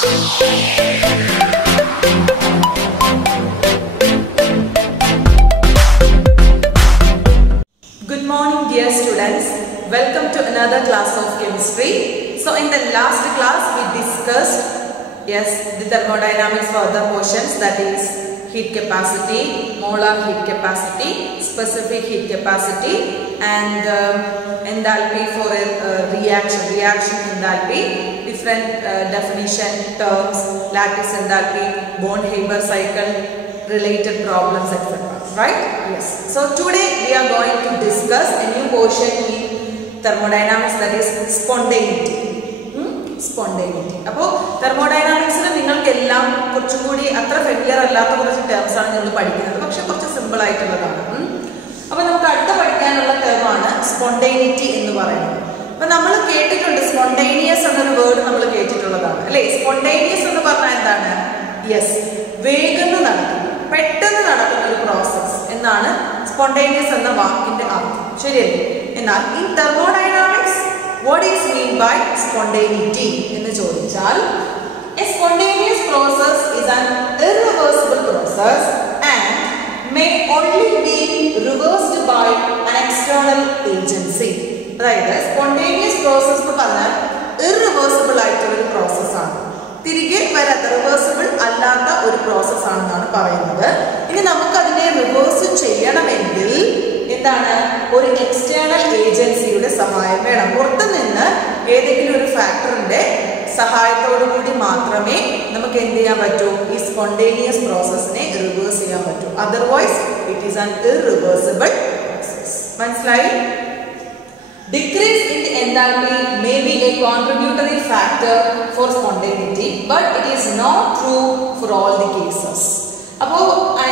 Good morning dear students, welcome to another class of chemistry. So in the last class we discussed the thermodynamics for other portions, that is heat capacity, molar heat capacity, specific heat capacity and enthalpy for a reaction enthalpy, different definition terms, lattice enthalpy, Born-Haber cycle, related problems, etc. Right? Yes. So today we are going to discuss a new portion in thermodynamics, that is spontaneity. Spontaneity. അപ്പോൾ തെർമോഡൈനാമിക്സിൽ നിങ്ങൾക്കെല്ലാം കുറച്ചും കൂടി അത്ര familiar അല്ലാത്ത കുറച്ച് terms ആണ് നിങ്ങൾ പഠിക്കുന്നത്, പക്ഷെ കുറച്ച് സിമ്പിൾ ആയിട്ടുള്ളതാണ്. അപ്പോൾ നമുക്ക് അടുത്ത പഠിക്കാനുള്ള ടേമാണ് സ്പോണ്ടേനിറ്റി എന്ന് പറയുന്നത്. അപ്പോൾ നമ്മൾ കേട്ടിട്ടുണ്ട് സ്പോണ്ടേനിയസ് എന്നൊരു വേർഡ് നമ്മൾ കേട്ടിട്ടുള്ളതാണ് അല്ലേ. സ്പോണ്ടേനിയസ് എന്ന് പറഞ്ഞാൽ എന്താണ്? യെസ്, വേഗം നടക്കും, പെട്ടെന്ന് നടക്കുന്ന ഒരു പ്രോസസ് എന്നാണ് സ്പോണ്ടേനിയസ് എന്ന വാക്കിന്റെ അർത്ഥം. ശരിയല്ലേ? എന്നാൽ in thermodynamics what is mean by spontaneity എന്ന് ചോദിച്ചാൽ a spontaneous process is an irreversible process and may only be reversed by an external agency. അതായത് spontaneous process എന്ന് പറഞ്ഞാൽ irreversible ആയിട്ടുള്ള ഒരു പ്രോസസ് ആണ്, തിരികെ വരാത്ത റിവേഴ്സിബിൾ അല്ലാത്ത ഒരു പ്രോസസ് ആണെന്നാണ് പറയുന്നത്. ഇനി നമുക്ക് അതിനെ റിവേഴ്സ് ചെയ്യണമെങ്കിൽ എന്താണ്? ഒരു എക്സ്റ്റേണൽ ഏജൻസിയുടെ സഹായം വേണം. പുറത്തു നിന്ന് ഏതെങ്കിലും ഒരു ഫാക്ടറിന്റെ സഹായത്തോടു കൂടി മാത്രമേ നമുക്ക് എന്ത് ചെയ്യാൻ പറ്റൂ? ഈ സ്പോണ്ടേനിയസ് പ്രോസസ്സിനെ റിവേഴ്സ് ചെയ്യാൻ പറ്റൂ. Otherwise it is an irreversible process. മനസ്സിലായി? Decrease in the enthalpy may be a contributory factor for spontaneity, but it is not true for all the cases. അപ്പോൾ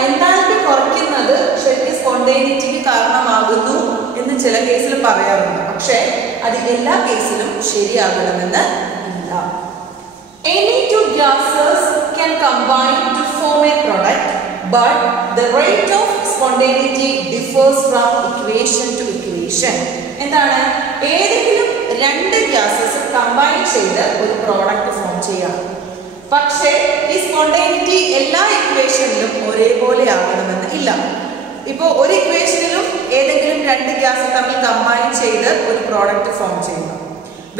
എൻതാൽപ്പി കുറയ്ക്കുന്നത് ശരിക്കും സ്പോണ്ടേനിറ്റിക്ക് കാരണമാകുന്നു എന്ന് ചില കേസിൽ പറയാറുണ്ട്, പക്ഷേ അത് എല്ലാ കേസിലും ശരിയാകണമെന്ന് ഇല്ല. Any two gases can combine to form a product, but the rate of spontaneity differs from equation to equation. എന്താണ്? ഏതെങ്കിലും രണ്ട് ഗ്യാസസ് കമ്പൈൻ ചെയ്ത് ഒരു പ്രോഡക്റ്റ് ഫോം ചെയ്യാം, പക്ഷേ ഈ സ്പോണ്ടേനിറ്റി എല്ലാ ഇക്വേഷനിലും ഒരേപോലെ ആകണമെന്ന് ഇല്ല. ഇപ്പോൾ ഒരു ഇക്വേഷനിലും ഏതെങ്കിലും രണ്ട് ഗ്യാസ് തമ്മിൽ കമ്പൈൻ ചെയ്ത് ഒരു പ്രോഡക്റ്റ് ഫോം ചെയ്യുന്നു,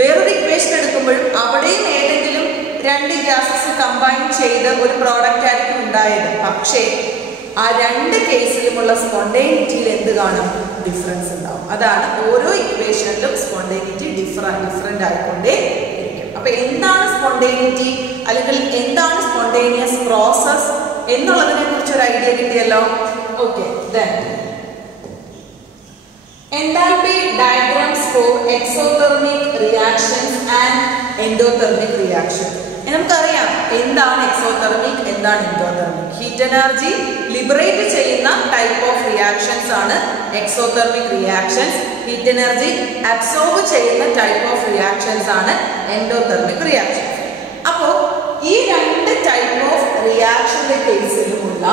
വേറൊരു ഇക്വേഷൻ എടുക്കുമ്പോഴും അവിടെയും ഏതെങ്കിലും രണ്ട് ഗ്യാസസ് കമ്പൈൻ ചെയ്ത് ഒരു പ്രോഡക്റ്റ് ആയിരിക്കും ഉണ്ടായത്, പക്ഷേ ആ രണ്ട് കേസിലുമുള്ള സ്പോണ്ടേനിറ്റിയിൽ എന്ത് കാണും? ഡിഫറൻസ് ഉണ്ടാവും. അതാണ് ഓരോ ഇക്വേഷനിലും സ്പോണ്ടേനിറ്റി ഡിഫറെന്റ് ആയിക്കൊണ്ടേ ഇരിക്കും. അപ്പൊ എന്താണ് സ്പോണ്ടേനിറ്റി അല്ലെങ്കിൽ എന്താണ് സ്പോണ്ടേനിയസ് പ്രോസസ് എന്നുള്ളതിനെ കുറിച്ച് ഒരു ഐഡിയ കിട്ടിയല്ലോ. Okay, then enthalpy diagrams for exothermic reactions and endothermic reaction. നമുക്കറിയാം എന്താണ് എക്സോതെർമിക്, എന്താണ് എൻഡോതെർമിക്. ഹീറ്റ് എനർജി ലിബറേറ്റ് ചെയ്യുന്ന ടൈപ്പ് ഓഫ് റിയാക്ഷൻസ് ആണ് exothermic reactions. Heat energy absorb ചെയ്യുന്ന ടൈപ്പ് ഓഫ് റിയാക്ഷൻസ് ആണ് എൻഡോതെർമിക് റിയാക്ഷൻസ്. അപ്പോൾ ഈ രണ്ട് ടൈപ്പ് ഓഫ് റിയാക്ഷന്റെ കേസിലുമുള്ള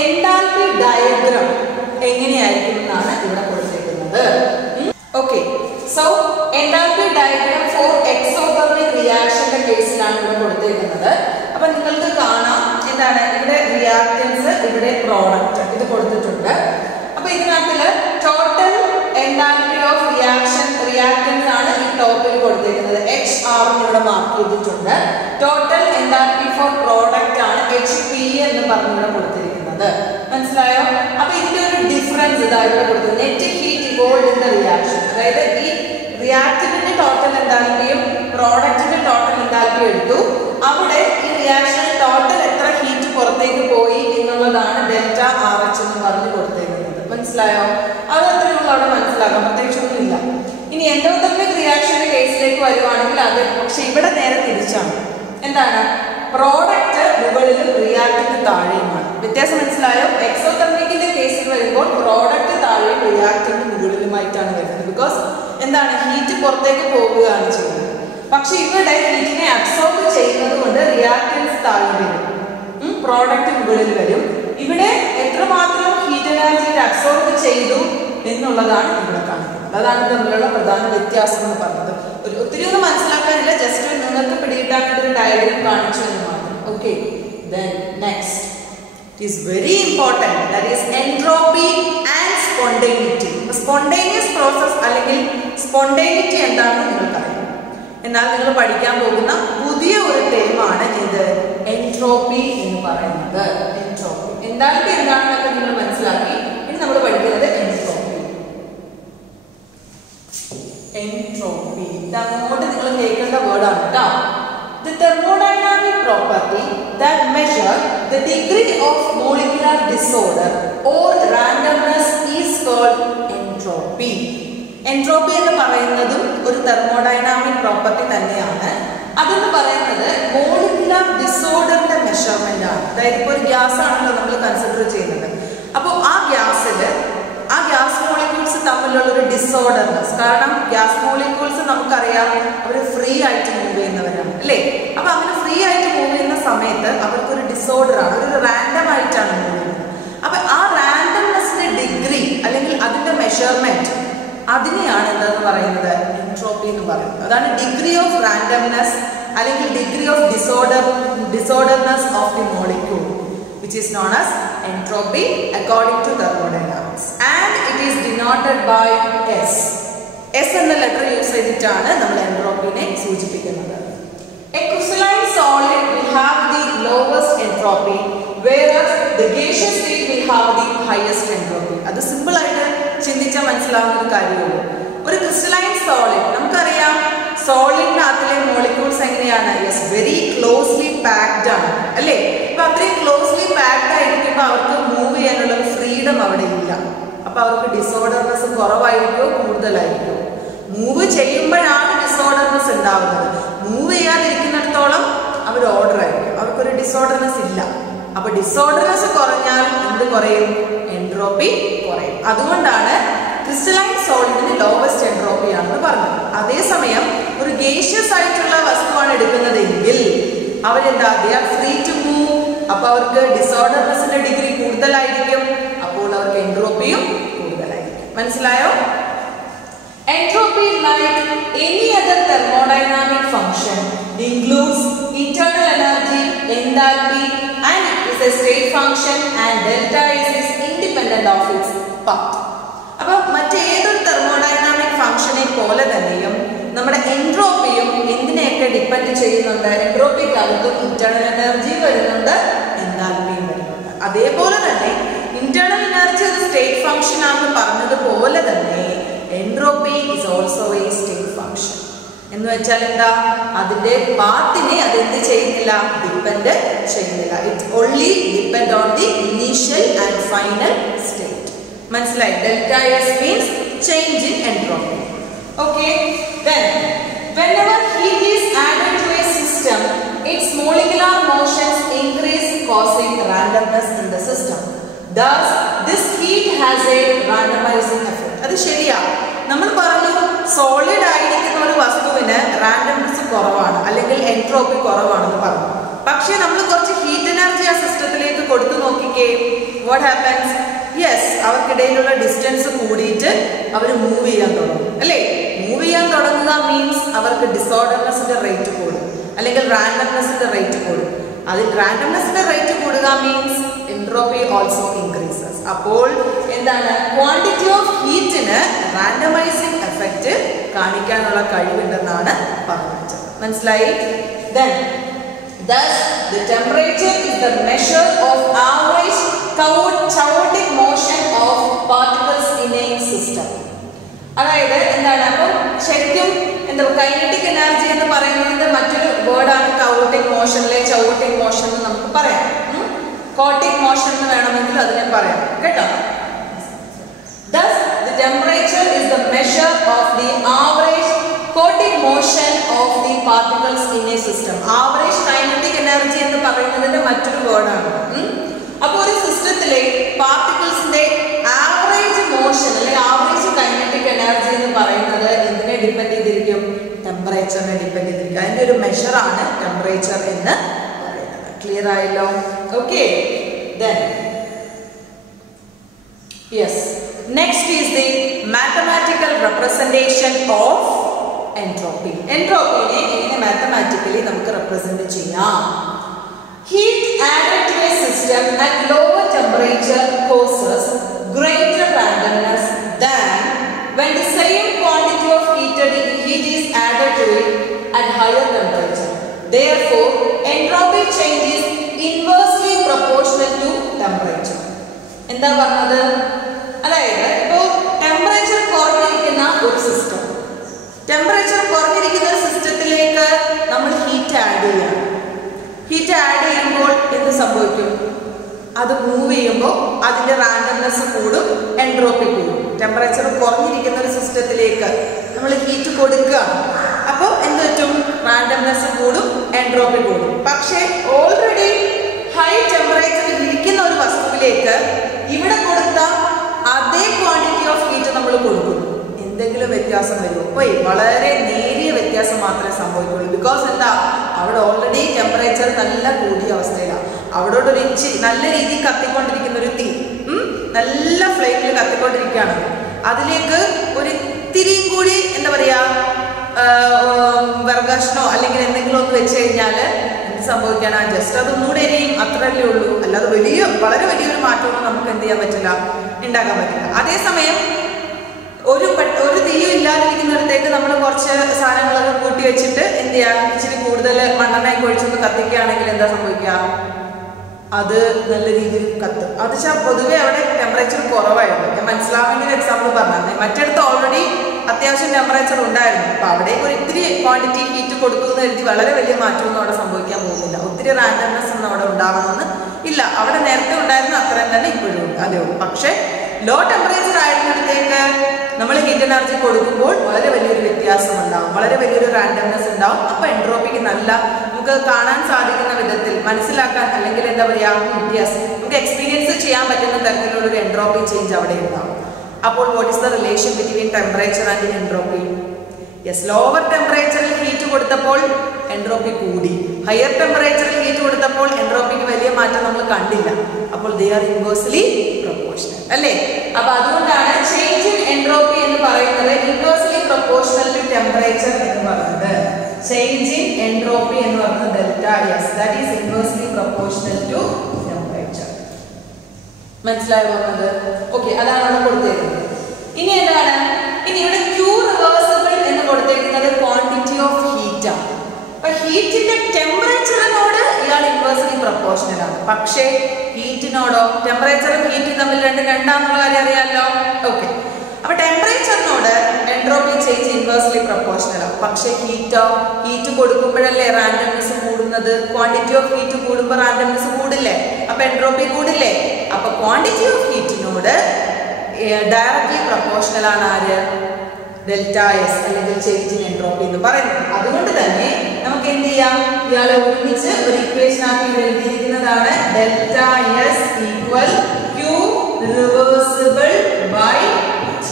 എൻതാൽപ്പി ഡയഗ്രം എങ്ങനെയായിരിക്കും എന്നാണ് ഇവിടെ കൊടുത്തിരിക്കുന്നത്. Okay, so enthalpy diagram for exothermic റിയാക്ഷന്റെ കേസിലാണ് ഇവിടെ കൊടുത്തിരിക്കുന്നത്. അപ്പൊ നിങ്ങൾക്ക് കാണാം എന്താണ്? ഇവിടെ റിയാക്റ്റൻസ്, ഇവിടെ പ്രോഡക്റ്റ്, ഇത് കൊടുത്തിട്ടുണ്ട്. അപ്പൊ ഇതിനകത്തില് ടോട്ടൽ എൻതാൽപ്പി ഓഫ് റിയാക്റ്റൻസ് ആണ് ഈ ടോപ്പിൽ കൊടുത്തിരിക്കുന്നത്. HR ഇവിടെ മാർക്ക് ചെയ്തിട്ടുണ്ട്. ടോട്ടൽ എൻതാൽപ്പി ഫോർ പ്രോഡക്റ്റ് ആണ് HP എന്ന് പറഞ്ഞിവിടെ കൊടുത്തിരിക്കുന്നത്. മനസ്സിലായോ? അപ്പൊ ഇതിന്റെ ഒരു ഡിഫറൻസ് ഇതായിട്ട് കൊടുത്തത് net heat evolved in the reaction. അതായത് ഈ റിയാക്റ്റന്റിന്റെ ടോട്ടൽ എൻതാൽപ്പിയും പ്രോഡക്റ്റിന്റെ ടോട്ടൽ എൻതാൽപ്പിയും എടുത്തു. അവിടെ ഈ റിയാക്ഷനിൽ ടോട്ടൽ എത്ര ഹീറ്റ് പുറത്തേക്ക് പോയി എന്നുള്ളതാണ് ഡെൽറ്റ RH എന്ന് പറഞ്ഞ് കൊടുത്തേക്കുന്നത്. മനസ്സിലായോ? അത് അത്രയുള്ള അവിടെ മനസ്സിലാക്കാം, പ്രത്യേകിച്ചൊന്നും ഇല്ല. ഇനി എൻഡോതെർമിക് റിയാക്ഷന്റെ കേസിലേക്ക് വരുവാണെങ്കിൽ അത് പക്ഷെ ഇവിടെ നേരെ തിരിച്ചാണ്. എന്താണ്? പ്രോഡക്റ്റ് മുകളിലും റിയാക്റ്റന്റ് താഴെയുമാണ്. വ്യത്യാസം മനസ്സിലായോ? എക്സോതെർമിക്കിന്റെ കേസിൽ വരുമ്പോൾ പ്രോഡക്റ്റ് താഴെയും റിയാക്റ്റന്റ് മുകളിലുമായിട്ടാണ് വരുന്നത്. ബിക്കോസ് എന്താണ്? ഹീറ്റ് പുറത്തേക്ക് പോകുകയാണ് ചെയ്യുന്നത്. പക്ഷെ ഇവിടെ ഹീറ്റിനെ അബ്സോർബ് ചെയ്യുന്നത് കൊണ്ട് റിയാക്റ്റൻസ് താഴെ വരും, പ്രോഡക്റ്റ് മുകളിൽ വരും. ഇവിടെ എത്രമാത്രം ഹീറ്റ് എനർജി അബ്സോർബ് ചെയ്തു എന്നുള്ളതാണ് ഇവിടെ കാണിക്കുന്നത്. അതാണ് തമ്മിലുള്ള പ്രധാന വ്യത്യാസം എന്ന് പറഞ്ഞത്. ഒത്തിരി ഒന്നും മനസ്സിലാക്കാനില്ല, ജസ്റ്റ് ഒന്ന് നിങ്ങൾക്ക് പിടികിട്ടാൻ വേണ്ടി ഒരു ഡയഗ്രം കാണിച്ചു എന്ന് മാത്രം. Okay, then next it is very important, that is entropy and spontaneity. Spontaneous process അല്ലെങ്കിൽ spontaneity എന്താണെന്ന് നിങ്ങൾക്കറിയാം. എന്നാൽ നിങ്ങൾ പഠിക്കാൻ പോകുന്ന പുതിയ ഒരു ടേമാണ് ഇത് എൻട്രോപ്പി എന്ന് പറയുന്നത്. എൻട്രോപ്പി എന്താണെന്നൊക്കെ നിങ്ങൾ മനസ്സിലാക്കി. ഇനി നമ്മൾ പഠിക്കുന്നത് എൻട്രോപ്പി. എൻട്രോപ്പി അങ്ങോട്ട് നിങ്ങൾ കേൾക്കേണ്ട വേർഡാണ് കേട്ടോ. The thermodynamic property that measure the degree of molecular disorder or randomness is called entropy. Entropy എന്ന് പറയുന്നതും ഒരു തെർമോഡൈനാമിക് പ്രോപ്പർട്ടി തന്നെയാണ്. അതെന്ന് പറയുന്നത് മോളിക്കുലർ ഡിസോർഡറിന്റെ മെഷർമെന്റ് ആണ്. അതായത് ഇപ്പോൾ ഒരു ഗ്യാസ് ആണല്ലോ നമ്മൾ കൺസിഡർ ചെയ്യുന്നത്. അപ്പോൾ ആ ഗ്യാസ് മോളിക്യൂൾസ് തമ്മിലുള്ള ഒരു ഡിസോർഡർനെസ്, കാരണം ഗ്യാസ് മോളിക്യൂൾസ് നമുക്കറിയാം അവർ ഫ്രീ ആയിട്ട് മൂവ് ചെയ്യുന്നവരാണ് അല്ലേ. അപ്പൊ അങ്ങനെ ഫ്രീ ആയിട്ട് മൂവ് ചെയ്യുന്ന സമയത്ത് അവർക്കൊരു ഡിസോർഡർ ആണ്, ഒരു റാൻഡം ആയിട്ടാണ് മൂവ് ചെയ്യുന്നത്. അപ്പൊ ആ റാൻഡംനെസ്സിന്റെ ഡിഗ്രി അല്ലെങ്കിൽ അതിന്റെ മെഷർമെന്റ്, അതിനെയാണ് എന്താന്ന് പറയുന്നത് എൻട്രോപ്പി എന്ന് പറയുന്നത്. അതാണ് ഡിഗ്രി ഓഫ് റാൻഡംനെസ് അല്ലെങ്കിൽ degree of disorderness of the molecule, which is known as entropy according to thermodynamics, and it is denoted by S. S എന്ന ലെറ്റർ യൂസ് ചെയ്തിട്ടാണ് നമ്മൾ എൻട്രോപ്പിനെ സൂചിപ്പിക്കുന്നത്. A crystalline solid will have the lowest entropy, whereas the gaseous state will have the highest entropy. അത് simple ആയിട്ട് ചിന്തിച്ചാൽ മനസ്സിലാവുന്ന ഒരു കാര്യമുള്ളൂ. ഒരു ക്രിസ്റ്റലൈൻ സോളിഡ്, നമുക്കറിയാം സോളിഡിനകത്തിലെ മോളിക്യൂൾസ് എങ്ങനെയാണ്, യെസ്, വെരി ക്ലോസ്ലി പാക്ഡ് ആണ് അല്ലേ. അപ്പൊ അത്രയും ക്ലോസ്ലി പാക്ഡ് ആയിരിക്കുമ്പോൾ അവർക്ക് മൂവ് ചെയ്യാനുള്ള ഒരു ഫ്രീഡം അവിടെ ഇല്ല. അപ്പൊ അവർക്ക് ഡിസോർഡർനെസ് കുറവായിരിക്കോ കൂടുതലായിരിക്കോ? മൂവ് ചെയ്യുമ്പോഴാണ് ഡിസോർഡർനെസ് ഉണ്ടാവുന്നത്. മൂവ് ചെയ്യാതിരിക്കുന്നിടത്തോളം അവർ ഓർഡർ ആയിരിക്കും, അവർക്കൊരു ഡിസോർഡർനെസ് ഇല്ല. അപ്പൊ ഡിസോർഡർനെസ് കുറഞ്ഞാൽ എന്ത് കുറയും? എൻട്രോപ്പി കുറയും. അതുകൊണ്ടാണ് ക്രിസ്റ്റലൈൻ സോളിഡിന് ലോവസ്റ്റ് എൻട്രോപ്പി ആണെന്ന് പറഞ്ഞത്. അതേസമയം ഒരു ഗേഷ്യസ് ആയിട്ടുള്ള വസ്തുവാണ് എടുക്കുന്നതെങ്കിൽ അവരെന്താ, they are free to move. അപ്പൊ അവർക്ക് ഡിസോർഡർനെസിന്റെ ഡിഗ്രി കൂടുതലായിരിക്കും, അപ്പോൾ അവർക്ക് എൻട്രോപ്പിയും കൂടുതലായിരിക്കും. മനസ്സിലായോ? Entropy, like any other thermodynamic function, includes internal energy, enthalpy, and it is a state function, and delta is independent of its path. അപ്പോൾ മറ്റേതൊരു തെർമോഡൈനാമിക് ഫംഗ്ഷനെ പോലെ തന്നെയും നമ്മുടെ എൻട്രോപ്പിയും എന്തിനെയൊക്കെ ഡിപ്പെൻഡ് ചെയ്യുന്നുണ്ട്? എൻട്രോപ്പിക്കകത്തും ഇന്റേണൽ എനർജി വരുന്നുണ്ട്, എൻതാൽപ്പിയും വരുന്നുണ്ട്. അതേപോലെ തന്നെ ഇന്റേണൽ എനർജി ഒരു സ്റ്റേറ്റ് ഫംഗ്ഷൻ ആണെന്ന് പറഞ്ഞതുപോലെ തന്നെ entropy is also A state function. എന്ന് വെച്ചാൽ എന്താ, അതിന്റെ പാത്തിനെ അത് എന്ത് ചെയ്യുന്നില്ല, ഡിപ്പെൻഡ് ചെയ്യുന്നില്ല. It only depend on the initial and final state. മനസ്സിലായി? Delta S means change in entropy. Okay, then whenever heat is added to a system, its molecular motions increase, causing randomness in the system. Thus this heat has a randomizing effect. അത് ശരിയാ. നമ്മൾ പറഞ്ഞു solid ആയിരിക്കുന്ന ഒരു വസ്തുവിന് randomness കുറവാണ് അല്ലെങ്കിൽ entropy കുറവാണെന്ന് പറഞ്ഞു. പക്ഷെ നമ്മൾ കുറച്ച് ഹീറ്റ് എനർജി ആ സിസ്റ്റത്തിലേക്ക് കൊടുത്തു നോക്കിക്കേ, വാട്ട് ഹാപ്പൻസ്? യെസ്, അവർക്കിടയിലുള്ള ഡിസ്റ്റൻസ് കൂടിയിട്ട് അവർ മൂവ് ചെയ്യാൻ തുടങ്ങും അല്ലേ. മൂവ് ചെയ്യാൻ തുടങ്ങുക മീൻസ് അവർക്ക് ഡിസോർഡർനെസിന്റെ റേറ്റ് കൂടും അല്ലെങ്കിൽ റാൻഡംനെസിന്റെ റേറ്റ് കൂടും. അതിൽ റാൻഡംനെസിന്റെ റേറ്റ് കൂടുക മീൻസ് എൻട്രോപ്പി ഓൾസോ ഇൻക്രീസസ്. അപ്പോൾ എന്താണ്, ക്വാണ്ടിറ്റി ഓഫ് ഹീറ്റിന് റാൻഡമൈസിംഗ് എഫക്റ്റ് കാണിക്കാനുള്ള കഴിവുണ്ടെന്നാണ് പറഞ്ഞത്. മനസ്സിലായി? Then thus the temperature is the measure of average chaotic motion of particles in a system. അതായത് എന്താണ്, അപ്പോൾ ശരിക്കും എന്താ കൈനറ്റിക് എനർജി എന്ന് പറയുന്നത് മറ്റൊരു വേർഡാണ് കൗട്ടിക് മോഷനിലെ ചൗട്ടിക് മോഷൻ എന്ന് നമുക്ക് പറയാം. കോട്ടിക് മോഷൻ എന്ന് വേണമെങ്കിൽ അതിനെ പറയാം കേട്ടോ. Thus the temperature is the measure of the average chaotic motion of the particles in a system. Average kinetic energy എന്ന് പറയുന്നതിന്റെ മറ്റൊരു വേർഡാണ്. അപ്പോൾ ഒരു സിസ്റ്റത്തിലെ പാർട്ടിക്കിൾസിന്റെ ആവറേജ് മോഷൻ അല്ലെങ്കിൽ ആവറേജ് കൈനറ്റിക് എനർജി എന്ന് പറയുന്നത് എന്തിനെ ഡിപ്പെൻഡ് ചെയ്തിരിക്കും? ടെമ്പറേച്ചറിനെ ഡിപ്പെൻഡ് ചെയ്തിരിക്കും. അതിന്റെ ഒരു മെഷറാണ് ടെമ്പറേച്ചർ എന്ന് പറയുന്നത്. ക്ലിയർ ആയല്ലോ? Okay, then yes, next is the mathematical representation of entropy. Entropy ne engane mathematically നമുക്ക് റെപ്രസെന്റ് ചെയ്യാം. Heat added to a system at lower temperature causes greater randomness than when the same quantity of heat is added to it at higher temperature. Therefore, entropy change is inversely proportional to temperature. എന്താ പറഞ്ഞത്? അതായത് ഇപ്പോൾ temperature കുറഞ്ഞിരിക്കുന്ന ഒരു system, temperature കുറഞ്ഞിരിക്കുന്ന സിസ്റ്റത്തിലേക്ക് നമ്മൾ heat add ചെയ്യണം. Heat add ചെയ്യുമ്പോൾ എന്ത് സംഭവിക്കും? അത് മൂവ് ചെയ്യുമ്പോൾ അതിന്റെ റാൻഡംനെസ് കൂടും, എൻട്രോപ്പി കൂടും. ടെമ്പറേച്ചർ കുറഞ്ഞിരിക്കുന്ന ഒരു സിസ്റ്റത്തിലേക്ക് നമ്മൾ ഹീറ്റ് കൊടുക്കുകയാണ്. അപ്പോൾ എന്ത് പറ്റും? റാൻഡംനെസ് കൂടും, എൻട്രോപ്പി കൂടും. പക്ഷേ ഓൾറെഡി ഹൈ ടെമ്പറേച്ചറിൽ ഇരിക്കുന്ന ഒരു വസ്തുവിലേക്ക് ഇവിടെ കൊടുത്ത അതേ ക്വാണ്ടിറ്റി ഓഫ് ഹീറ്റ് നമ്മൾ കൊടുക്കുന്നു. എന്തെങ്കിലും വ്യത്യാസം വരുമോ? പോയി വളരെ നേരിയ വ്യത്യാസം മാത്രമേ സംഭവിക്കുള്ളൂ. ബിക്കോസ് എന്താ? അവിടെ ഓൾറെഡി ടെമ്പറേച്ചർ നല്ല കൂടിയ അവസ്ഥയിലാണ്. അവിടോട്ട് ഒരു ഇച്ചിരി നല്ല രീതിയിൽ കത്തിക്കൊണ്ടിരിക്കുന്ന ഒരു തീ, നല്ല ഫ്ലെയിമിൽ കത്തിക്കൊണ്ടിരിക്കുകയാണ്. അതിലേക്ക് ഒരു ഇത്തിരിയും കൂടി എന്താ പറയാ വിറകഷ്ണോ അല്ലെങ്കിൽ എന്തെങ്കിലും ഒന്ന് വെച്ച് കഴിഞ്ഞാൽ എന്ത് സംഭവിക്കാനാ? ജസ്റ്റ് അതൊന്നുകൂടെ എരിയും, അത്രയല്ലേ ഉള്ളൂ. അല്ലാതെ വളരെ വലിയൊരു മാറ്റമൊന്നും നമുക്ക് എന്ത് ചെയ്യാൻ പറ്റില്ല, ഉണ്ടാക്കാൻ പറ്റില്ല. അതേസമയം ഒരു തീയും ഇല്ലാതിരിക്കുന്നിടത്തേക്ക് നമ്മൾ കുറച്ച് സാധനങ്ങളൊക്കെ കൂട്ടി വെച്ചിട്ട് എന്ത് ചെയ്യാം, ഇച്ചിരി കൂടുതൽ മണ്ണെണ്ണ ഒഴിച്ചൊന്ന് കത്തിക്കുകയാണെങ്കിൽ എന്താ സംഭവിക്കുക? അത് നല്ല രീതിയിൽ കത്തും. അത് വെച്ചാൽ പൊതുവെ അവിടെ ടെമ്പറേച്ചർ കുറവായിരുന്നു. ഞാൻ മനസ്സിലാവാൻ വേണ്ടി ഒരു എക്സാമ്പിൾ പറഞ്ഞാൽ, മറ്റിടത്ത് ഓൾറെഡി അത്യാവശ്യം ടെമ്പറേച്ചർ ഉണ്ടായിരുന്നു. അപ്പൊ അവിടേക്ക് ഒരു ഇത്തിരി ക്വാണ്ടിറ്റി ഹീറ്റ് കൊടുത്തു എന്ന് കരുതി വളരെ വലിയ മാറ്റമൊന്നും അവിടെ സംഭവിക്കാൻ പോകുന്നില്ല. ഒത്തിരി റാൻഡംനെസ് ഒന്നും അവിടെ ഉണ്ടാവണമെന്ന് ഇല്ല. അവിടെ നേരത്തെ ഉണ്ടായിരുന്ന അത്രയും തന്നെ ഇപ്പോഴും ഉണ്ട്, അതേ ഉള്ളൂ. പക്ഷെ ലോ ടെമ്പറേച്ചർ ആയിരുന്നിടത്തേക്ക് നമ്മൾ ഹീറ്റ് എനർജി കൊടുക്കുമ്പോൾ വളരെ വലിയൊരു വ്യത്യാസം ഉണ്ടാവും, വളരെ വലിയൊരു റാൻഡംനെസ് ഉണ്ടാവും. അപ്പൊ എൻട്രോപ്പിക്ക് നല്ല നമുക്ക് കാണാൻ സാധിക്കുന്ന വിധത്തിൽ മനസ്സിലാക്കാൻ, അല്ലെങ്കിൽ എന്താ പറയാ, നമുക്ക് എക്സ്പീരിയൻസ് ചെയ്യാൻ പറ്റുന്ന തരത്തിലുള്ള ഒരു എൻട്രോപ്പി ചേഞ്ച് അവിടെ ഉണ്ടാവും. അപ്പോൾ what is the relation between temperature and entropy? Yes, lower ടെമ്പറേച്ചറിൽ ഹീറ്റ് കൊടുത്തപ്പോൾ എൻട്രോപ്പി കൂടി, ഹയർ ടെമ്പറേച്ചറിൽ ഹീറ്റ് കൊടുത്തപ്പോൾ എൻട്രോപ്പിക്ക് വലിയ മാറ്റം നമ്മൾ കണ്ടില്ല. അപ്പോൾ ദേ ആർ ഇൻവേഴ്സ്ലി പ്രൊപ്പോർഷണൽ അല്ലേ? അപ്പൊ അതുകൊണ്ടാണ് ചേഞ്ച് ഇൻ എൻട്രോപ്പി എന്ന് പറയുന്നത് ഇൻവേഴ്സ്ലി പ്രൊപ്പോർഷണൽ ടു ടെമ്പറേച്ചർ എന്ന് പറയുന്നത്. ചേഞ്ച് ഇൻ എൻട്രോപ്പി എന്ന് പറയുന്നത് delta S, that is inversely proportional to temperature. മനസ്സിലായോ പറഞ്ഞത്? ഓക്കെ, അതാണ് അവിടെ കൊടുത്തേക്കുന്നത്. ഇനി എന്താണ്? ഇനി ഇവിടെ Q റിവേഴ്സിബിൾ എന്ന് കൊടുത്തേക്കുന്നത് ക്വാണ്ടിറ്റി ഓഫ് ഹീറ്റ് ആണ്. അപ്പൊ ഹീറ്റിന്റെ ടെമ്പറേച്ചറിനോട് ഇയാൾ ഇൻവേഴ്സ്ലി പ്രൊപ്പോർഷണൽ ആണ്. പക്ഷേ ഹീറ്റിനോടോ? ടെമ്പറേച്ചറും ഹീറ്റും തമ്മിൽ രണ്ടാന്നുള്ള കാര്യം അറിയാമല്ലോ. ഓക്കെ, അപ്പൊ ടെമ്പറേച്ചറിനോട് എൻട്രോപ്പി ചേഞ്ച് ഇൻവേഴ്സ്ലി പ്രൊപ്പോർഷണൽ ആണ്. പക്ഷേ ഹീറ്റ് കൊടുക്കുമ്പോഴല്ലേ റാൻഡംനെസ് കൂടുന്നത്? ക്വാണ്ടിറ്റി ഓഫ് ഹീറ്റ് കൂടുമ്പോൾ റാൻഡംനെസ് കൂടില്ലേ? അപ്പൊ എൻട്രോപ്പി കൂടില്ലേ? അപ്പൊ ക്വാണ്ടിറ്റി ഓഫ് ഹീറ്റിനോട് ഡയറക്ട്ലി പ്രൊപ്പോർഷണൽ ആണ് ആര്? ഡെൽറ്റ എസ്, അല്ലെങ്കിൽ ചേഞ്ച് ഇൻ എൻട്രോപ്പി എന്ന് പറയുന്നത്. അതുകൊണ്ട് തന്നെ നമുക്ക് എന്ത് ചെയ്യാം? ഇയാളെ ഒരുമിച്ച് ഒരു ഇക്വേഷൻ ആക്കി എഴുതിയിരിക്കുന്നതാണ്. Delta S equal Q reversible by T,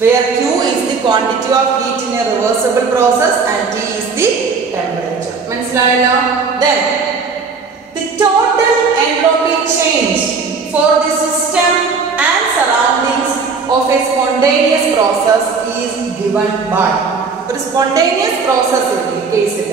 where Q is the quantity of heat in a reversible process and T is the temperature. മനസ്സിലായല്ലോ? Then the total entropy change for the system and surroundings of a spontaneous process is given by ഒരു spontaneous process കേസിൽ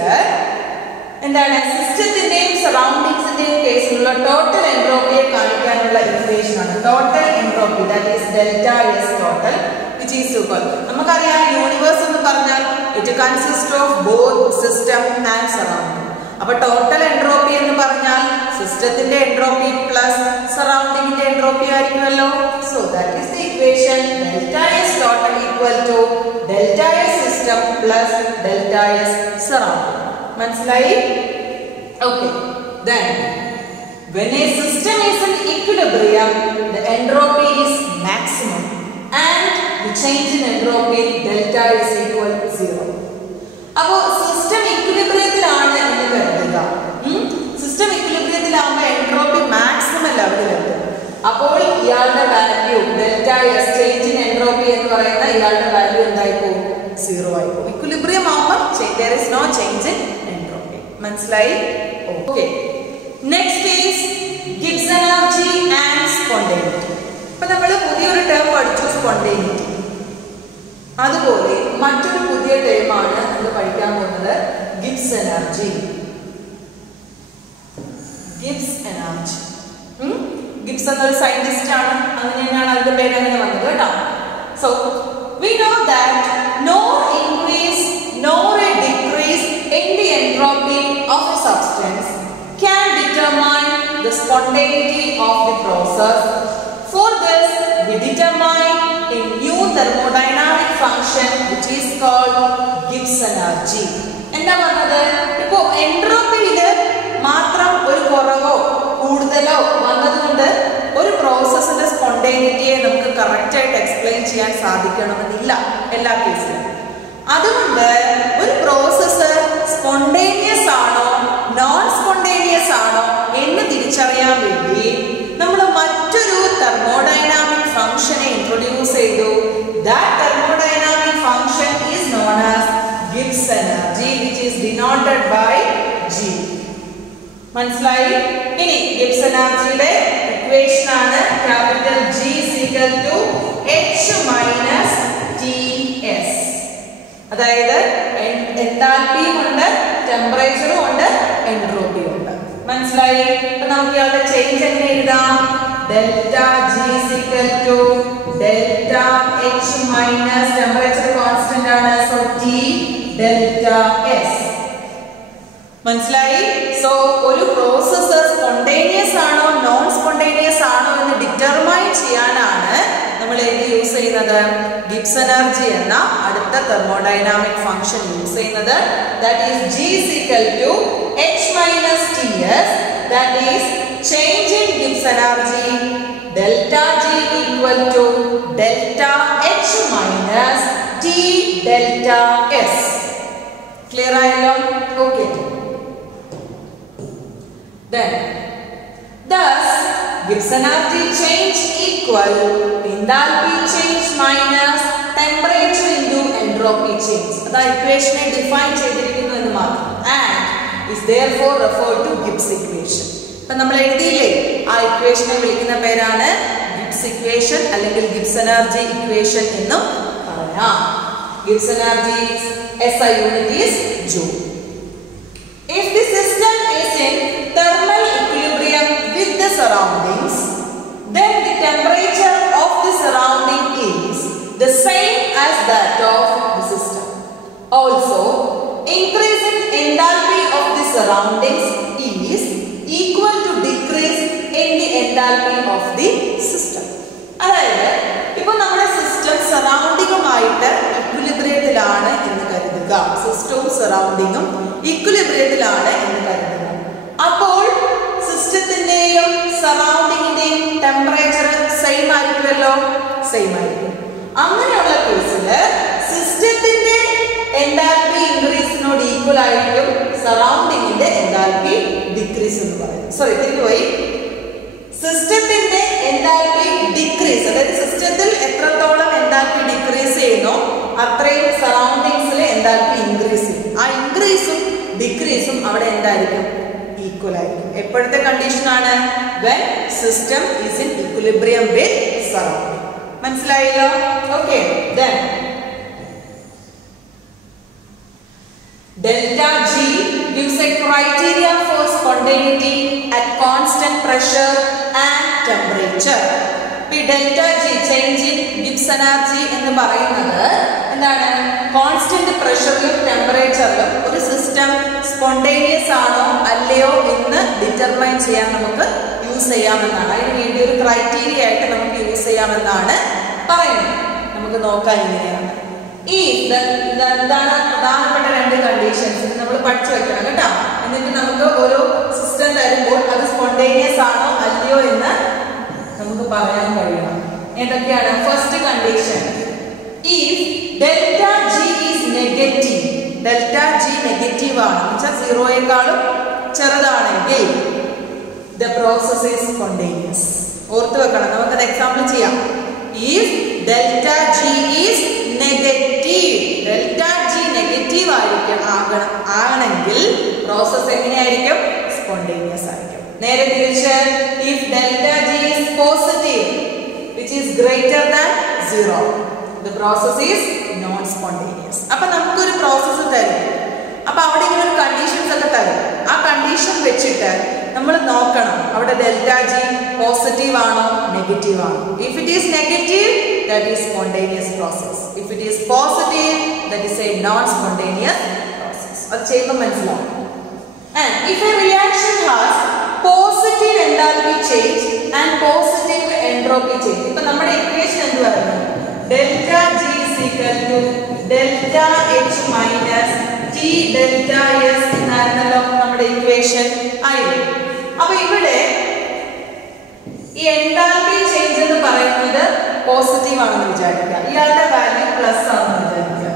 എന്താണ്? സിസ്റ്റത്തിന്റെയും സറൗണ്ടിങ്സിന്റെയും കേസിലുള്ള total എൻട്രോപ്പിയെ കാണിക്കാനുള്ള equation ആണ് total entropy, that is delta S total, which is equal, നമുക്കറിയാം universe എന്ന് പറഞ്ഞാൽ it consist of both system and surrounding. അപ്പൊ ടോട്ടൽ എൻട്രോപ്പി എന്ന് പറഞ്ഞാൽ സിസ്റ്റത്തിന്റെ എൻട്രോപ്പി പ്ലസ് സറൗണ്ടിങ്ങിന്റെ എൻട്രോപ്പി ആയിരിക്കുമല്ലോ. So that is the equation delta S total equal to delta S system plus delta S surrounding. മനസ്സിലായി? Okay, then when a system is in equilibrium the entropy is maximum and the change in entropy delta is equal to 0. അപ്പോൾ system ഇക്വിലിബ്രിയത്തിലാണ് എന്ന് കരുതുക. System ഇക്വിലിബ്രിയത്തിലാവുമ്പോൾ entropy maximum ലെവലിലെത്തും. അപ്പോൾ ഇയാളുടെ value delta S change in entropy എന്ന് പറയുന്ന ഇയാളുടെ വാല്യൂ എന്തായി പോകും? 0 ആയി പോകും. ഇക്വിലിബ്രിയം ആവുമ്പോൾ there is no change in entropy. മനസ്സിലായി? Okay, next is Gibbs energy and spontaneity. അപ്പൊ നമ്മൾ പുതിയൊരു ടേം പഠിച്ചു, സ്പോണ്ടേനിറ്റി. അതുപോലെ മറ്റൊരു പുതിയ ടേമാണ് നമ്മൾ പഠിക്കാൻ പോകുന്നത് Gibbs energy. Gibbs energy. Gibbs എന്നൊരു സയന്റിസ്റ്റ് ആണ്, അങ്ങനെയാണ് അതിന്റെ പേര് അങ്ങനെ വന്നത് കേട്ടോ. So we know that no increase nor a decrease in the entropy of a substance can determine the spontaneity of the process. For this, we determine a new thermodynamic function which is called Gibbs energy. എന്താ പറഞ്ഞത്? ഇപ്പോ എൻട്രോപ്പിയില് മാത്രം ഒരു കുറവോ കൂടുതലോ വന്നതുകൊണ്ട് ഒരു പ്രോസസ്സിന്റെ സ്പോണ്ടേനിറ്റിയെ നമുക്ക് കറക്റ്റ് ആയിട്ട് എക്സ്പ്ലെയിൻ ചെയ്യാൻ സാധിക്കണമെന്നില്ല എല്ലാ കേസിലും. അതുകൊണ്ട് ഒരു പ്രോസസ്സ് സ്പോണ്ടേനിയസ് ആണോ നോൺ സ്പോണ്ടേനിയസ് ആണോ എന്ന് തിരിച്ചറിയാൻ വേണ്ടി നമ്മൾ മറ്റൊരു തെർമോഡൈനാമിക് ഫംഗ്ഷനെ ഇൻട്രൊഡ്യൂസ് ചെയ്തു. That thermodynamic function is known as Gibbs energy, which is denoted by G. മനസ്സിലായി? ഇനി Gibbs energyയുടെ ഇക്വേഷൻ ആണ് capital G is equal to H minus Ts. അതായത് എൻതാൽപ്പിയും ഉണ്ട്, ടെമ്പറേച്ചറും ഉണ്ട്, എൻട്രോപ്പിയും ഉണ്ട്. മനസ്സിലായി? അപ്പൊ നമുക്ക് ഇയാളുടെ ചേഞ്ച് എങ്ങനെ എഴുതാം? Delta G is equal to delta H minus temperature constant ആണ്, സോ T ഡെൽറ്റ S. മനസ്സിലായി? സോ ഒരു പ്രോസസ്സ് സ്പോണ്ടേനിയസ് ആണോ നോൺ സ്പോണ്ടേനിയസ് ആണോ എന്ന് ഡിറ്റർമൈൻ ചെയ്യാനാണ് നമ്മൾ എന്ത് യൂസ് ചെയ്യുന്നത്? ഗിബ്സ് എനർജി എന്ന അടുത്ത തെർമോഡൈനാമിക് ഫംഗ്ഷൻ യൂസ് ചെയ്യുന്നത്. That is G is equal to H minus Ts, that is change in Gibbs energy delta G equal to delta H minus T delta S. Clear ആയല്ലോ? Okay. Then thus Gibbs energy change equal enthalpy change minus temperature into entropy change. അതാ ഇക്വേഷനെ define ചെയ്തിരിക്കുന്നു എന്ന് മാത്രം. And is therefore referred to Gibbs equation. അപ്പോൾ നമ്മൾ എഴുതിയില്ലേ, ആ ഇക്വേഷനെ വിളിക്കുന്ന പേരാണ് ഗിബ്സ് ഇക്വേഷൻ അല്ലെങ്കിൽ ഗിബ്സ് എനർജി ഇക്വേഷൻ എന്നും പറയാം. Gibbs energy SI unit is joule. If the system is in thermal equilibrium with the surroundings, then the temperature of the surrounding is the same as that of the system. Also, increase in enthalpy of the surroundings is equal to decrease in the enthalpy of the system. അതായത് ഇപ്പൊ നമ്മുടെ system സറൗണ്ടിങ്ങുമായിട്ട് ഇക്വിലിബ്രിയത്തിലാണ് എന്ന് കരുതുക. സിസ്റ്റവും സറൗണ്ടിങ്ങും ഇക്വിലിബ്രിയത്തിലാണ് എന്ന് കരുതുക. അപ്പോൾ സിസ്റ്റത്തിന്റെയും സറൗണ്ടിങ്ങിന്റെയും ടെമ്പറേച്ചർ സെയിം ആയിരിക്കുമല്ലോ, സെയിം ആയിരിക്കും. അങ്ങനെയുള്ള കേസില് സിസ്റ്റത്തിന്റെ എൻതാൽപ്പി ഇൻക്രീസിനോട് ഈക്വൽ ആയിരിക്കും സറൗണ്ടിങ്ങിന്റെ എൻതാൽപ്പി ഡിക്രീസ് എന്ന് പറയും. സോറി, തിരിച്ചുപോയി. സിസ്റ്റത്തിന്റെ എൻതാൽപ്പി ഡിക്രീസ്, അതായത് സിസ്റ്റത്തിൽ എത്രത്തോളം എൻതാൽപ്പി ഡിക്രീസ് ചെയ്യുന്നോ അത്രയും സറൗണ്ടിങ്സിലെ എൻതാൽപ്പി ഇൻക്രീസ് ചെയ്യും. ആ ഇൻക്രീസും ഡിക്രീസും അവിടെ എന്തായിരിക്കും? ഈക്വൽ ആയിരിക്കും. എപ്പോഴത്തെ കണ്ടീഷൻ ആണ്? when system is in equilibrium with surrounding. മനസ്സിലായല്ലോ? Okay. then delta G gives a criteria for spontaneity at constant pressure and temperature. Delta G change in Gibbs energy എന്ന് പറയുന്നത് എന്താണ്? കോൺസ്റ്റന്റ് പ്രഷറിലും ടെമ്പറേച്ചറിലും ഒരു സിസ്റ്റം സ്പോണ്ടേനിയസ് ആണോ അല്ലയോ എന്ന് determine ചെയ്യാൻ നമുക്ക് യൂസ് ചെയ്യാമെന്നാണ്. അതിന് വേണ്ടി ഒരു ക്രൈറ്റീരിയ ആയിട്ട് നമുക്ക് യൂസ് ചെയ്യാമെന്നാണ് പറയുന്നത്. നമുക്ക് നോക്കാം എങ്ങനെയാണ്. ഇതാണ് പ്രധാനപ്പെട്ട രണ്ട് കണ്ടീഷൻസ് നമ്മൾ പഠിച്ചു വെക്കണം കേട്ടോ. എന്നിട്ട് നമുക്ക് ഓരോ സിസ്റ്റം തരുമ്പോൾ അത് സ്പോണ്ടേനിയസ് ആണോ അല്ലയോ എന്ന് നമുക്ക് പറയാൻ കഴിയണം. ഏതൊക്കെയാണ്? First condition, if delta G is negative, delta G negative ആണ്, എന്നുവെച്ചാൽ സീറോയേക്കാളും ചെറുതാണെങ്കിൽ the process is spontaneous. ഓർത്ത് വെക്കണം, നമുക്കത് എക്സാമ്പിൾ ചെയ്യാം. if delta G is negative, delta G negative ആണെങ്കിൽ പ്രോസസ് എങ്ങനെയായിരിക്കും? സ്പോണ്ടേനിയസ് ആയിരിക്കും. നേരെ തിരിച്ച് if delta G is positive which is greater than 0, the process is non spontaneous. അപ്പോൾ നമുക്കൊരു പ്രോസസ്സ് തരും. അപ്പോൾ അവിടെ ഇങ്ങനെ ഒരു വെച്ചിട്ട് നമ്മൾ നോക്കണം അവിടെ ഡെൽറ്റ ജി പോസിറ്റീവ് ആണോ നെഗറ്റീവ് ആണോ. If it is negative that is spontaneous process. If it is positive that is a non spontaneous process. അത് ചെയ്യുമ്പോൾ മനസ്സിലാവും. And if a reaction has positive enthalpy change and positive entropy change. ഇപ്പൊ നമ്മുടെ equation എന്തുവായിരുന്നു? Delta G is equal to delta H minus T delta S എന്നായിരുന്നല്ലോ നമ്മുടെ equation ആയിരുന്നു. അപ്പൊ ഇവിടെ ഈ എൻതാൽപ്പി ചേഞ്ച് എന്ന് പറയുന്നത് പോസിറ്റീവ് ആണെന്ന് വിചാരിക്കുക, ഇയാളുടെ വാല്യൂ പ്ലസ് ആണെന്ന് വിചാരിക്കുക.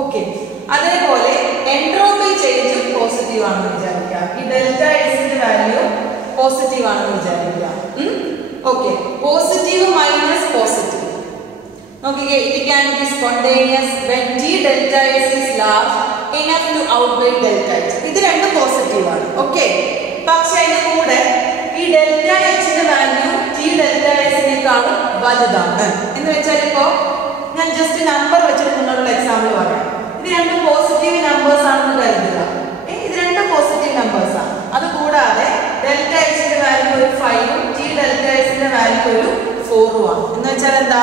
ഓക്കെ, അതേപോലെ എൻട്രോപ്പി ചേഞ്ച് പോസിറ്റീവ് ആണെന്ന് വിചാരിക്കുക, ഈ ഡെൽറ്റ എസിന്റെ വാല്യൂ പോസിറ്റീവ് ആണെന്ന് വിചാരിക്കുക. ഓക്കെ, പോസിറ്റീവ് മൈനസ് പോസിറ്റീവ് നോക്കിക്കേ, it can be spontaneous when T delta S is large enough to outweigh delta H. ഇത് രണ്ടും പോസിറ്റീവ് ആണ്. ഓക്കെ, പക്ഷെ അതിന്റെ കൂടെ ഈ ഡെൽറ്റ എച്ചിന്റെ വാല്യൂ ടി ഡെൽറ്റ എസിനേക്കാളും വലുതാണ് എന്ന് വെച്ചാൽ ഇപ്പോ ഞാൻ ജസ്റ്റ് നമ്പർ വെച്ചിട്ട് നിങ്ങളുടെ എക്സാമ്പിൾ പറയാം. ഇത് രണ്ടും പോസിറ്റീവ് നമ്പേഴ്സ് ആണെന്ന് കരുതുക. ഇത് രണ്ടും പോസിറ്റീവ് നമ്പേഴ്സ് ആണ്. അതുകൂടാതെ ഡെൽറ്റ എച്ചിന്റെ വാല്യൂ ഒരു 5ഉം ടി ഡെൽറ്റ എസിന്റെ വാല്യൂ ഒരു 4ഉം ആണ്. എന്ന് വെച്ചാൽ എന്താ,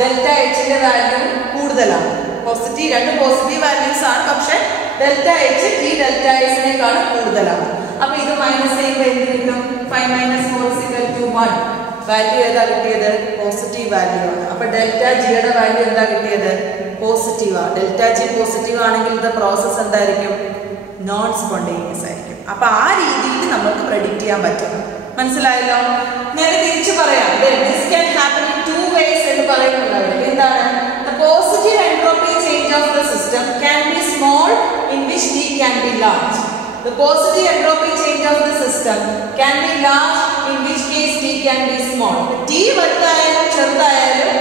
ഡെൽറ്റ എച്ചിന്റെ വാല്യൂ കൂടുതലാണ്. പോസിറ്റീവ്, രണ്ട് പോസിറ്റീവ് വാല്യൂസ് ആണ്, പക്ഷെ ഡെൽറ്റ എച്ച് ടി ഡെൽറ്റ എസിനേക്കാളും കൂടുതലാണ്. അപ്പൊ ഇത് മൈനസ് ചെയ്യുമ്പോൾ എന്ത് കിട്ടും? 5 - 4 = 1. വാല്യൂ ഏതാ കിട്ടിയത്? പോസിറ്റീവ് വാല്യൂ ആണ്. അപ്പൊ ഡെൽറ്റ ജിയുടെ വാല്യൂ എന്താ കിട്ടിയത്? പോസിറ്റീവ് ആണ്. ഡെൽറ്റ ജി പോസിറ്റീവ് ആണെങ്കിൽ ഇത് പ്രോസസ് എന്തായിരിക്കും? നോൺ സ്പോണ്ടേനിയസ് ആയിരിക്കും. അപ്പൊ ആ രീതിയിൽ നമുക്ക് പ്രെഡിക്റ്റ് ചെയ്യാൻ പറ്റും. മനസ്സിലായല്ലോ? നേരെ തിരിച്ചു പറയാം. This can happen in two ways എന്ന് പറയുന്നുണ്ട്. എന്താണ്? The positive entropy change of the system can be small in which T can be large. The positive entropy change of the system can be large in which case T can be small. T വലുതായാലും ചെറുതായാലും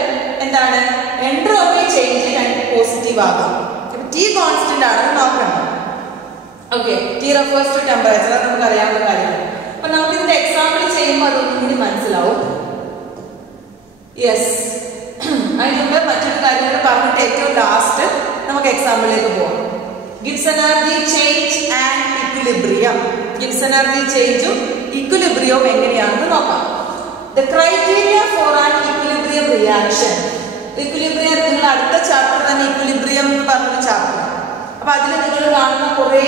എന്താണ്? Entropy change positive ആകാം. T constant ആണെന്ന് നോക്കണം. Okay, T refers to temperature, നമുക്ക് അറിയാവുന്ന കാര്യമാണ്. അപ്പൊ നമുക്ക് ഇതിന്റെ എക്സാമ്പിൾ ചെയ്യുമ്പോൾ അതൊന്നും കൂടി മനസ്സിലാവും. യെസ്, അതിന് മുമ്പ് മറ്റൊരു കാര്യം പറഞ്ഞിട്ട് ഏറ്റവും ലാസ്റ്റ് നമുക്ക് എക്സാമ്പിളിലേക്ക് പോകാം. Gibbs energy change and equilibrium. Gibbs energy ചേഞ്ചും ഇക്വിലിബ്രിയവും എങ്ങനെയാണെന്ന് നോക്കാം. The criteria for an equilibrium reaction. Equilibrium നിങ്ങൾ അടുത്ത ചാപ്റ്റർ തന്നെ ഇക്വിലിബ്രിയം എന്ന് പറഞ്ഞൊരു ചാപ്റ്റർ. അപ്പൊ അതിൽ നിങ്ങൾ കാണുന്ന കുറേ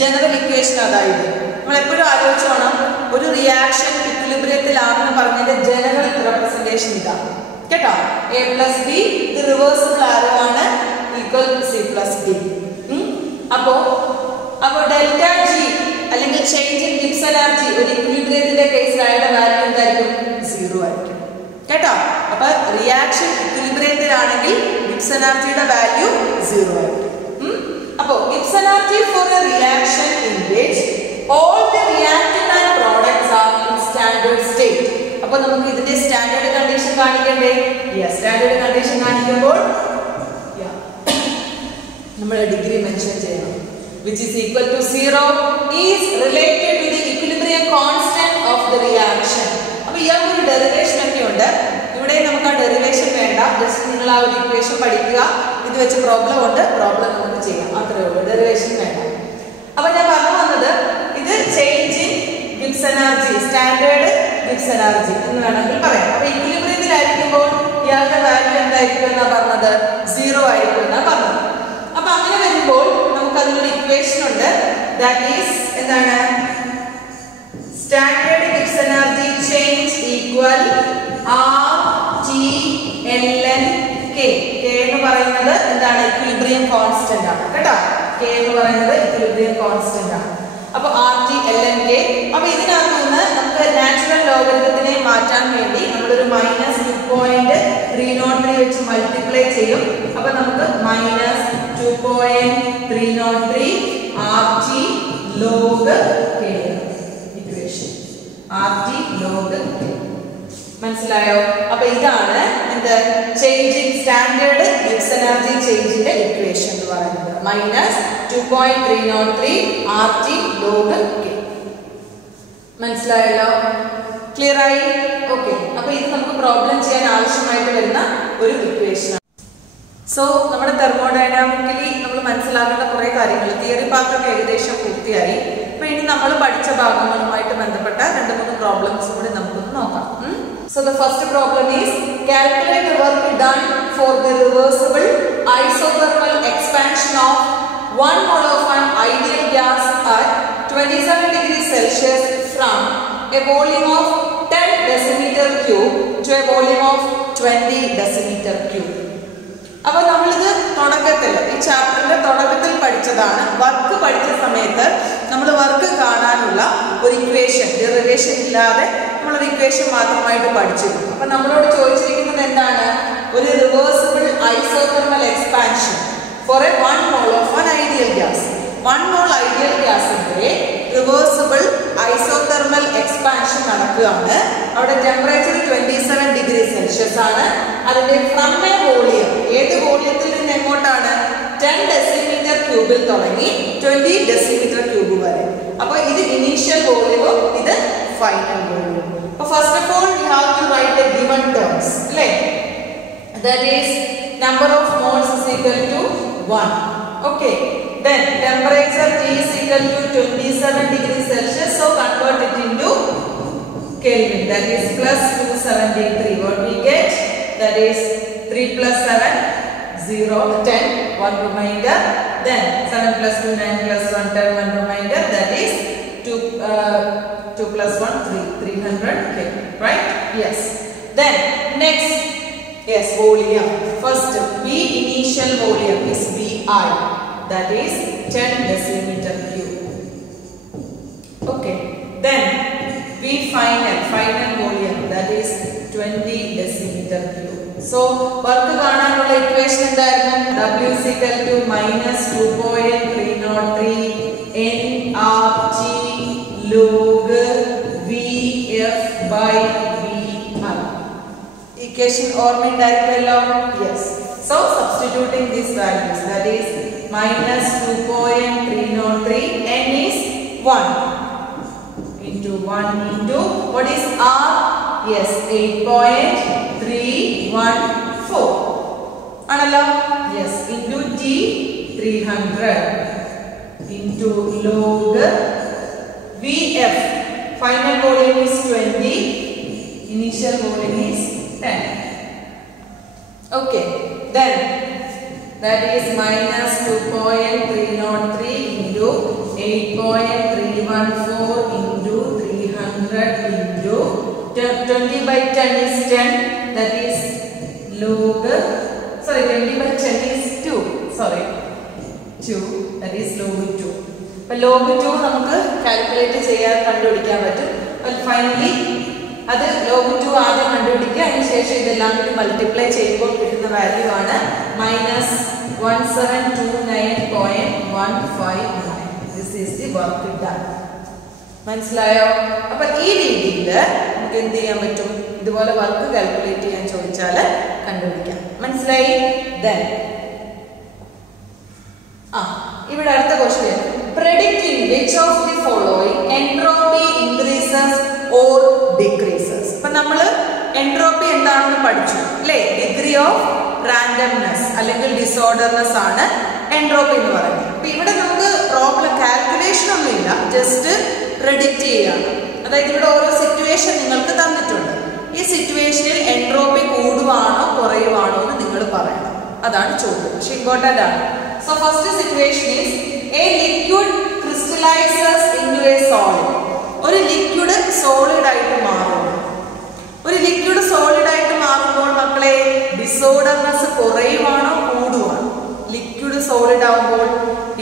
ജനറൽ ഇക്വേഷൻ, അതായത് നമ്മൾ എപ്പോഴും ആലോചിച്ച് വേണം ഒരു റിയാക്ഷൻ ഇക്വിലിബ്രിയത്തിലാണെന്ന് പറഞ്ഞതിന്റെ ജനറൽ റെപ്രസെന്റേഷൻ ഇതാണ് കേട്ടോ. A+B ഇത് റിവേഴ്സിബിൾ ആരമാണ്? Equal C+D. അപ്പോ ഡെൽറ്റ ജി അല്ലെങ്കിൽ ചേഞ്ച് ഇൻ ഗിബ്സ് എനർജി ഒരു ഇക്വിലിബ്രിയത്തിന്റെ കേസിലായുടെ വാല്യൂ എന്തായിരിക്കും? 0 ആയിരിക്കും കേട്ടോ. അപ്പൊ റിയാക്ഷൻ ഇക്വിലിബ്രിയത്തിലാണെങ്കിൽ ഗിബ്സ് എനർജിയുടെ വാല്യൂ 0 ആയിരിക്കും. അപ്പോ Gibbs energy for a reaction in which all the reactant and products are in standard state. അപ്പോൾ നമുക്ക് ഇതിന്റെ സ്റ്റാൻഡേർഡ് കണ്ടീഷൻ കാണിക്കണ്ടേ? യെസ്, സ്റ്റാൻഡേർഡ് കണ്ടീഷൻ കാണിക്കുമ്പോൾ നമ്മൾ ഡിഗ്രി മെൻഷൻ ചെയ്യണം. which is equal to 0 is related to the equilibrium constant of the reaction. അപ്പോൾ ഇയാൾക്ക് ഒരു ഡെറിവേഷൻ ഒക്കെ ഉണ്ട്. ഇവിടെ നമുക്ക് ആ ഡെറിവേഷൻ വേണ്ട, ജസ്റ്റ് നിങ്ങൾ ആ ഒരു ഇക്വേഷൻ പഠിക്കുക. ഇത് വെച്ച് പ്രോബ്ലം ഉണ്ട്, പ്രോബ്ലം നമുക്ക് ചെയ്യാം, അത്രേ ഉള്ളൂ, ഡെറിവേഷൻ വേണ്ട. അപ്പൊ ഞാൻ പറഞ്ഞു വന്നത് ഇത് change in Gibbs energy, standard Gibbs energy എന്ന് വേണമെങ്കിൽ പറയാം. അപ്പൊ ഇക്വിലിബ്രിയത്തിലായിരിക്കുമ്പോൾ ഇയാളുടെ വാല്യൂ എന്തായിരിക്കും എന്നാ പറഞ്ഞത്? 0 ആയിരിക്കും എന്നാ പറഞ്ഞത്. അപ്പൊ അങ്ങനെ വരുമ്പോൾ നമുക്ക് അതിനൊരു ഇക്വേഷൻ ഉണ്ട്. ദാറ്റ് ഈസ് എന്താണ്? Standard Gibbs energy change equal RT/ln K. K എന്ന് പറയുന്നത് എന്താണ്? ഇക്വിലിബ്രിയം കോൺസ്റ്റന്റ് ആണ് കേട്ടോ. K എന്ന് പറയുന്നത് ഇക്വിലിബ്രിയം കോൺസ്റ്റന്റ് ആണ്. അപ്പൊ RT/ln K. അപ്പൊ ഇതിനകത്ത് നിന്ന് നമുക്ക് നാച്ചുറൽ ലോഗരിതത്തിനെ മാറ്റാൻ വേണ്ടി നമ്മളൊരു -2.303 വെച്ച് മൾട്ടിപ്ലൈ ചെയ്യും. അപ്പൊ നമുക്ക് -2.303 RT log K equation. RT log K മനസ്സിലായോ? അപ്പൊ ഇതാണ് എന്ത്? Change in standard Gibbs energy ചേഞ്ചിന്റെ ഇക്വേഷൻ എന്ന് പറയുന്നത്. -2.303 RT log K. മനസ്സിലായല്ലോ? ക്ലിയർ ആയി? ഓക്കെ. അപ്പൊ ഇത് നമുക്ക് പ്രോബ്ലം ചെയ്യാൻ ആവശ്യമായിട്ട് വരുന്ന ഒരു ഇക്വേഷൻ. സോ നമ്മുടെ തെർമോഡൈനാമിക്കലി നമ്മൾ മനസ്സിലാക്കേണ്ട കുറെ കാര്യങ്ങൾ, തിയറി പാർട്ടൊക്കെ ഏകദേശം പൂർത്തിയായി. അപ്പൊ ഇനി നമ്മൾ പഠിച്ച ഭാഗങ്ങളുമായിട്ട് ബന്ധപ്പെട്ട 2-3 പ്രോബ്ലംസ് കൂടി നമുക്കൊന്ന് നോക്കാം. So the first problem is calculate the work done for the reversible isothermal expansion of 1 mole of an ideal gas at 27 degrees Celsius from a volume of 10 decimeter cube to a volume of 20 decimeter cube. അപ്പോൾ നമ്മളിത് തുടക്കത്തിൽ ഈ ചാപ്റ്ററിന്റെ തുടക്കത്തിൽ പഠിച്ചതാണ്. Work പഠിച്ച സമയത്ത് നമ്മൾ work കാണാനുള്ള ഒരു ഇക്വേഷൻ, ഡെറിവേഷൻ ഇല്ലാതെ നമ്മളൊരു ഇക്വേഷൻ മാത്രമായിട്ട് പഠിച്ചിരുന്നു. അപ്പൊ നമ്മളോട് ചോദിച്ചിരിക്കുന്നത് എന്താണ്? ഒരു reversible isothermal expansion for a 1 mole of an ideal gas. 1 mole ideal ഗ്യാസിന്റെ റിവേഴ്സിബിൾ ഐസോതെർമൽ എക്സ്പാൻഷൻ നടക്കുകയാണ്. അവിടെ ടെമ്പറേച്ചർ 27 ഡിഗ്രി സെൽഷ്യസ് ആണ്. അതിന്റെ ഫ്രം എ വോളിയം, ഏത് വോളിയത്തിൽ നിന്ന് എങ്ങോട്ടാണ്? 10 ഡെസിമീറ്റർ ക്യൂബിൽ തുടങ്ങി 20 ഡെസിമീറ്റർ ക്യൂബ് വരെ. അപ്പോൾ ഇത് ഇനീഷ്യൽ വോളിയവും ഇത് ഫൈനൽ വോളിയവും. അപ്പോൾ first of all we have to write the given terms, അല്ലേ? That is number of moles is equal to 1. Okay. Then temperature T is equal to 27 degrees Celsius. So convert it into Kelvin. That is plus 273. What we get? That is 3 plus 7, 0, 10, 1 remainder. Then 7 plus 2, 9 plus 1, 10, 1 remainder. That is 2 plus 1, 3, 300 Kelvin. Right? Yes. Then next, yes, volume. First, V initial volume is VI. That is 10 decimeter cube. Okay. Then V final volume, that is 20 decimeter cube. So work കാണാനുള്ള equation എന്തായിരുന്നു? W is equal to minus 2.303 nRT log VF by VI. Equation ഓർമ്മയുണ്ടായിരിക്കുമല്ലോ? Yes. So substituting these values, that is minus 2.303, n is 1 into 1 into what is R? Yes, 8.314 analo? Yes, into T 300 into log VF, final volume is 20, initial volume is 10. Okay, then that is minus 2.303 into 8.314 into 300 into 20 by 10 is 10. That is log, sorry, 20 by 10 is 2. Sorry, 2. That is log 2. But log 2 നമുക്ക് calculate ചെയ്യാൻ കണ്ടുപിടിക്കാൻ പറ്റും. But finally അത് log 2 ആദ്യം കണ്ടുപിടിക്കുക, അതിനുശേഷം ഇതെല്ലാം കൂടി മൾട്ടിപ്ലൈ ചെയ്യുമ്പോൾ കിട്ടുന്ന വാല്യൂ ആണ് minus 1729.159. This is the work done. മനസ്സിലായോ? അപ്പൊ ഈ രീതിയിൽ നമുക്ക് എന്ത് ചെയ്യാൻ പറ്റും? ഇതുപോലെ വർക്ക് കാൽക്കുലേറ്റ് ചെയ്യാൻ ചോദിച്ചാൽ കണ്ടുപിടിക്കാം. മനസ്സിലായി? Then ഇവിടെ അടുത്ത question, predict in which of the following entropy increases or decreases. അപ്പൊ നമ്മൾ എൻട്രോപ്പി എന്താണെന്ന് പഠിച്ചു, അല്ലേ? ഡിഗ്രി ഓഫ് റാൻഡംനെസ് അല്ലെങ്കിൽ ഡിസോർഡർനെസ് ആണ് എൻട്രോപ്പി എന്ന് പറയുന്നത്. അപ്പൊ ഇവിടെ നമുക്ക് പ്രോബ്ലം കാൽക്കുലേഷൻ ഒന്നുമില്ല, ജസ്റ്റ് പ്രെഡിക്റ്റ് ചെയ്യാണ്. അതായത് ഇവിടെ ഓരോ സിറ്റുവേഷൻ നിങ്ങൾക്ക് തന്നിട്ടുണ്ട്. ഈ സിറ്റുവേഷനിൽ എൻട്രോപ്പി കൂടുവാണോ കുറയുവാണോ എന്ന് നിങ്ങൾ പറയണം. അതാണ് ചോദ്യം, പക്ഷെ ഇമ്പോർട്ടന്റ് ആണ്. So first situation is A liquid crystallises into A solid. ഒരു ലിക്വിഡ് സോളിഡ് ആയിട്ട് മാറും. ഒരു ലിക്വിഡ് സോളിഡ് ആയിട്ട് മാറുമ്പോൾ മക്കളെ ഡിസോർഡർനെസ് കുറയുവാണോ കൂടുവാണോ? ലിക്വിഡ് സോളിഡ് ആവുമ്പോൾ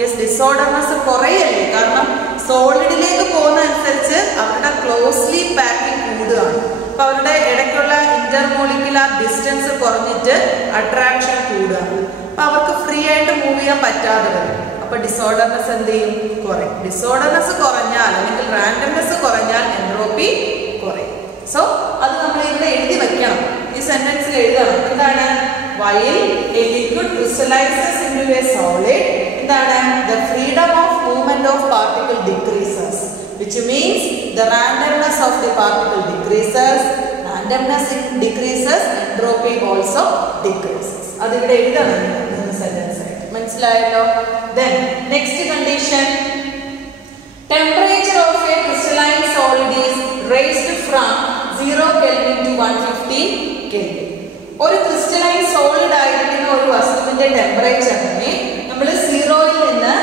യെസ്, ഡിസോർഡർനെസ് കുറയല്ലേ, കാരണം സോളിഡിലേക്ക് പോകുന്ന അനുസരിച്ച് അവരുടെ ക്ലോസ്ലി പാക്കിംഗ് കൂടുകയാണ്. അപ്പൊ അവരുടെ ഇടയ്ക്കുള്ള ഇന്റർമോളിക്കുലർ ഡിസ്റ്റൻസ് കുറഞ്ഞിട്ട് അട്രാക്ഷൻ കൂടുകയാണ്. അപ്പൊ അവർക്ക് ഫ്രീ ആയിട്ട് മൂവ് ചെയ്യാൻ പറ്റാതെ വരും. അപ്പൊ ഡിസോർഡർനെസ് എന്ത് ചെയ്യും? കുറയും. ഡിസോർഡർനെസ് കുറഞ്ഞാൽ അല്ലെങ്കിൽ റാൻഡംനെസ് കുറഞ്ഞാൽ എൻട്രോപ്പി കുറയും. സോ അത് നമ്മൾ ഇവിടെ എഴുതി വെക്കണം, ഈ സെന്റൻസിൽ എഴുതണം. എന്താണ്? while a liquid crystallizes into a solid, എന്താണ്? the freedom of movement of particle decreases, which means the randomness of the particle decreases. Randomness decreases, entropy also decreases. അത് ഇവിടെ എഴുതണം സെന്റൻസ് ആയിട്ട്. മനസ്സിലായല്ലോ? Then next condition, temperature from 0 Kelvin to 115 Kelvin. ഒരു crystalline solid ആയിരിക്കുന്ന ഒരു വസ്തുവിന്റെ ടെമ്പറേച്ചറിനെ നമ്മൾ 0-ൽ നിന്ന്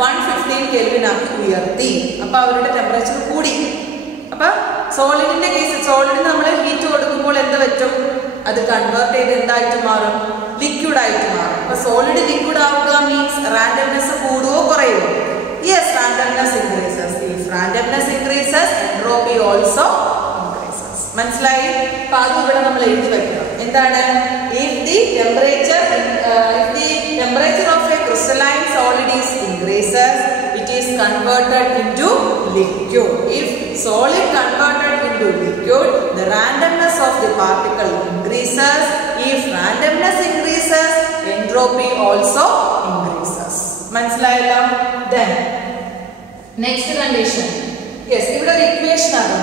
115 കെൽവിൻ ആക്കി ഉയർത്തി. അപ്പൊ അവരുടെ ടെമ്പറേച്ചർ കൂടി. അപ്പൊ സോളിഡിന്റെ കേസ്, സോളിഡിന് നമ്മൾ ഹീറ്റ് കൊടുക്കുമ്പോൾ എന്ത് പറ്റും? അത് കൺവേർട്ട് ചെയ്ത് എന്തായിട്ട് മാറും? ലിക്വിഡ് ആയിട്ട് മാറും. അപ്പൊ സോളിഡ് ലിക്വിഡ് ആവുക മീൻസ് റാൻഡംനെസ് കൂടുവോ കുറയുമോ? Yes, randomness increases. If randomness increases, entropy also increases. മനസ്സിലായി? അപ്പൊ അത് ഇവിടെ നമ്മൾ എഴുതി വെക്കണം. എന്താണ്? if the temperature of a crystalline solid is increases, it is converted into liquid. If solid converted into liquid, the randomness of the particle increases. If randomness increases, entropy also increases. മനസ്സിലായല്ലോ? Then next condition. Yes, ഇവിടെ ഒരു equation ആണ്.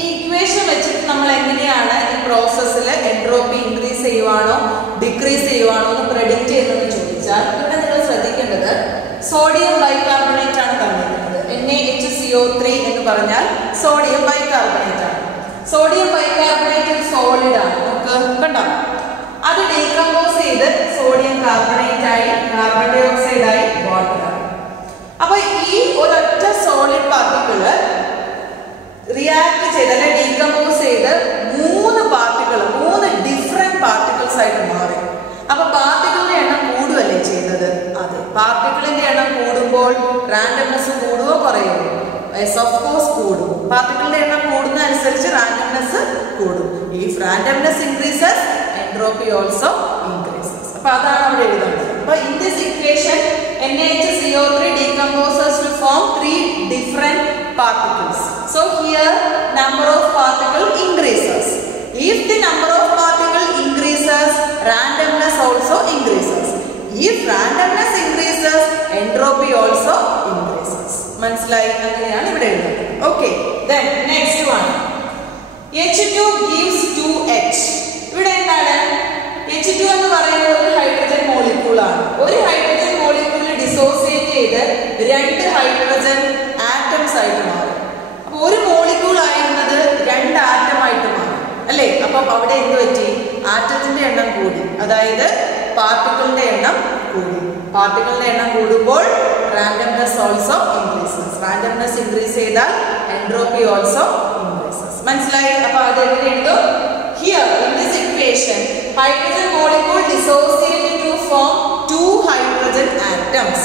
ഈ equation വെച്ചിട്ട് നമ്മൾ എങ്ങനെയാണ് ഈ പ്രോസസ്സിൽ എൻട്രോപ്പി ഇൻക്രീസ് ചെയ്യുവാണോ ഡിക്രീസ് ചെയ്യുവാണോ എന്ന് പ്രെഡിക്റ്റ് ചെയ്യുന്നതെന്ന് ചോദിച്ചാൽ ഇവിടെ നിങ്ങൾ ശ്രദ്ധിക്കേണ്ടത് സോഡിയം ബൈകാർബണേറ്റ് ആണ് തന്നിരിക്കുന്നത്. NaHCO3 എന്ന് പറഞ്ഞാൽ സോഡിയം ബൈകാർബണേറ്റ് ആണ്. സോഡിയം ബൈകാർബണേറ്റ് ഒരു സോളിഡ് ആണ്. നമുക്ക് കണ്ടോ? അത് ഡീകമ്പോസ് ചെയ്ത് സോഡിയം കാർബണേറ്റ് ആയി, കാർബൺ ഡൈ ഓക്സൈഡ് ആയി, വാട്ടർ ആയി. അപ്പൊ ഈ ഒരൊറ്റ സോളിഡ് പാർട്ടിക്കിള് റിയാക്ട് ചെയ്ത് അല്ലെ ഡീകമ്പോസ് ചെയ്ത് മൂന്ന് ഡിഫറെന്റ് പാർട്ടിക്കിൾസ് ആയിട്ട് മാറി. അപ്പൊ പാർട്ടിക്കിളിന്റെ എണ്ണം കൂടുകയല്ലേ ചെയ്തത്? അതെ, പാർട്ടിക്കിളിന്റെ എണ്ണം കൂടുമ്പോൾ റാൻഡംനെസ് കൂടുവോ കുറയുമോ? യെസ്, ഓഫ് കോഴ്സ് കൂടും. പാർട്ടിക്കിളിന്റെ എണ്ണം കൂടുന്ന അനുസരിച്ച് റാൻഡംനെസ് കൂടും. If randomness increases, entropy also increases. അപ്പൊ അതാണ് അവിടെ എഴുതുന്നത്. അപ്പൊ in this equation NaHCO3 decomposes to form 3 different particles. So here number of particle increases. If the number of particle increases, randomness also increases. If randomness increases, entropy also increases. മനസ്സിലായി? അങ്ങനെയാണ് ഇവിടെ എഴുതുന്നത്. Okay, then next one. H2 gives 2H. ഇവിടെ എന്താണ്? H2 എന്ന് പറയുന്നത് ഒരു hydrogen molecule ആണ്. ഒരു ഹൈഡ്രജൻ മോളിക്യൂൾ ഡിസോസിയേറ്റ് ചെയ്ത് 2 ഹൈഡ്രജൻ ആറ്റംസ് ആയിട്ട് മാറും. അപ്പൊ ഒരു മോളിക്യൂൾ ആയിരുന്നത് 2 ആറ്റം ആയിട്ട് മാറും അല്ലേ? അപ്പൊ അവിടെ എന്ത് പറ്റി? ആറ്റത്തിന്റെ എണ്ണം കൂടി, അതായത് പാർട്ടിക്കിളിന്റെ എണ്ണം കൂടി. പാർട്ടിക്കിളിന്റെ എണ്ണം കൂടുമ്പോൾ randomness also increases. Randomness increase ചെയ്താൽ എൻട്രോപ്പി ഓൾസോ ഇൻക്രീസസ്. മനസ്സിലായി? അപ്പൊ അത് എങ്ങനെ എഴുതും? Here in this equation, hydrogen molecule dissociated to form 2 hydrogen atoms.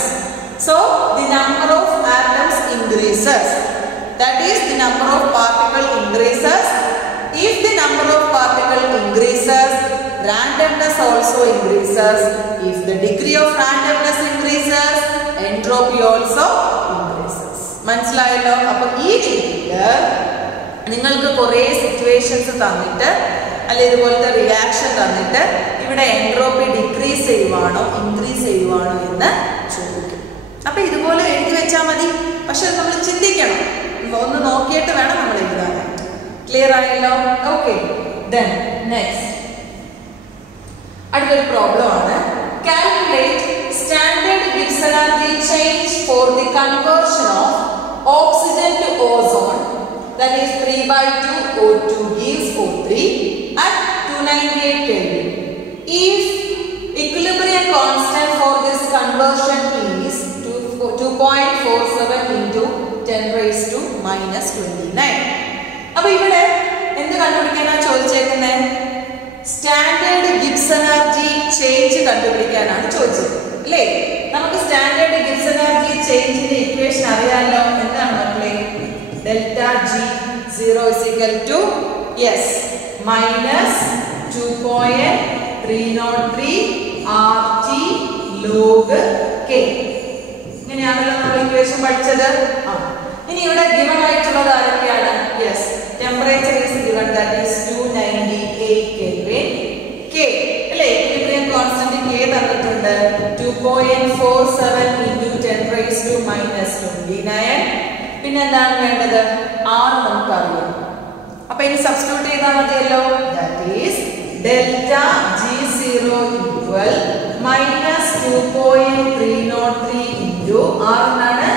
So the number of atoms increases. That is, the number of particle increases. If the number of particle increases, randomness also increases. If the degree of randomness increases, entropy also increases. മനസ്സിലായല്ലോ? അപ്പോൾ ഈ രീതിയിൽ നിങ്ങൾക്ക് കുറേ situations തന്നിട്ട് അല്ലെ ഇതുപോലത്തെ reaction തന്നിട്ട് ഇവിടെ എൻട്രോപ്പി ഡിക്രീസ് ചെയ്യുവാണോ ഇൻക്രീസ് ചെയ്യുവാണോ എന്ന് ചോദിക്കും. അപ്പൊ ഇതുപോലെ എഴുതി വെച്ചാൽ മതി. പക്ഷെ നമ്മൾ ചിന്തിക്കണം, ഒന്ന് നോക്കിയിട്ട് വേണം നമ്മൾ എഴുതാനായിട്ട്. ക്ലിയർ ആയല്ലോ? ഓക്കെ, ദെൻ നെക്സ്റ്റ് അടുത്തൊരു പ്രോബ്ലം ആണ്. Calculate standard Gibson energy change for the conversion of oxygen to ozone, that is 3/2 O2 gives O3 at 298 Kelvin. If equilibrium constant for this conversion is 2.47 into 10⁻⁻²9. അപ്പൊ ഇവിടെ എന്ത് കണ്ടുപിടിക്കാനാണ് ചോദിച്ചേക്കുന്നത്? Standard Gibson energy change കണ്ടുപിടിക്കാനാണ് ചോദിച്ചത് അല്ലേ? നമുക്ക് standard Gibson energy ചേഞ്ചിന്റെ equation അറിയാമല്ലോ. എന്താണ് മക്കളെ? delta G0 is equal to yes minus 2.303 RT log K. ഇങ്ങനെയാണല്ലോ നമ്മൾ ഇക്വേഷൻ പഠിച്ചത്. ഇനി ഇവിടെ given ആയിട്ടുള്ളത് ആരൊക്കെയാണ്? Yes, temperature is given, that is 298 Kelvin. K അല്ലേ? ഇക്വിലിബ്രിയം കോൺസ്റ്റന്റ് K തന്നിട്ടുണ്ട് 2.47 into 10⁻⁻29. പിന്നെ എന്താണ് വേണ്ടത്? R നമുക്കറിയാം. അപ്പൊ ഇനി സബ്സ്റ്റിറ്റ്യൂട്ട് ചെയ്താൽ മതിയല്ലോ. That is delta G0 equal minus 2.303 into R എന്നാണ്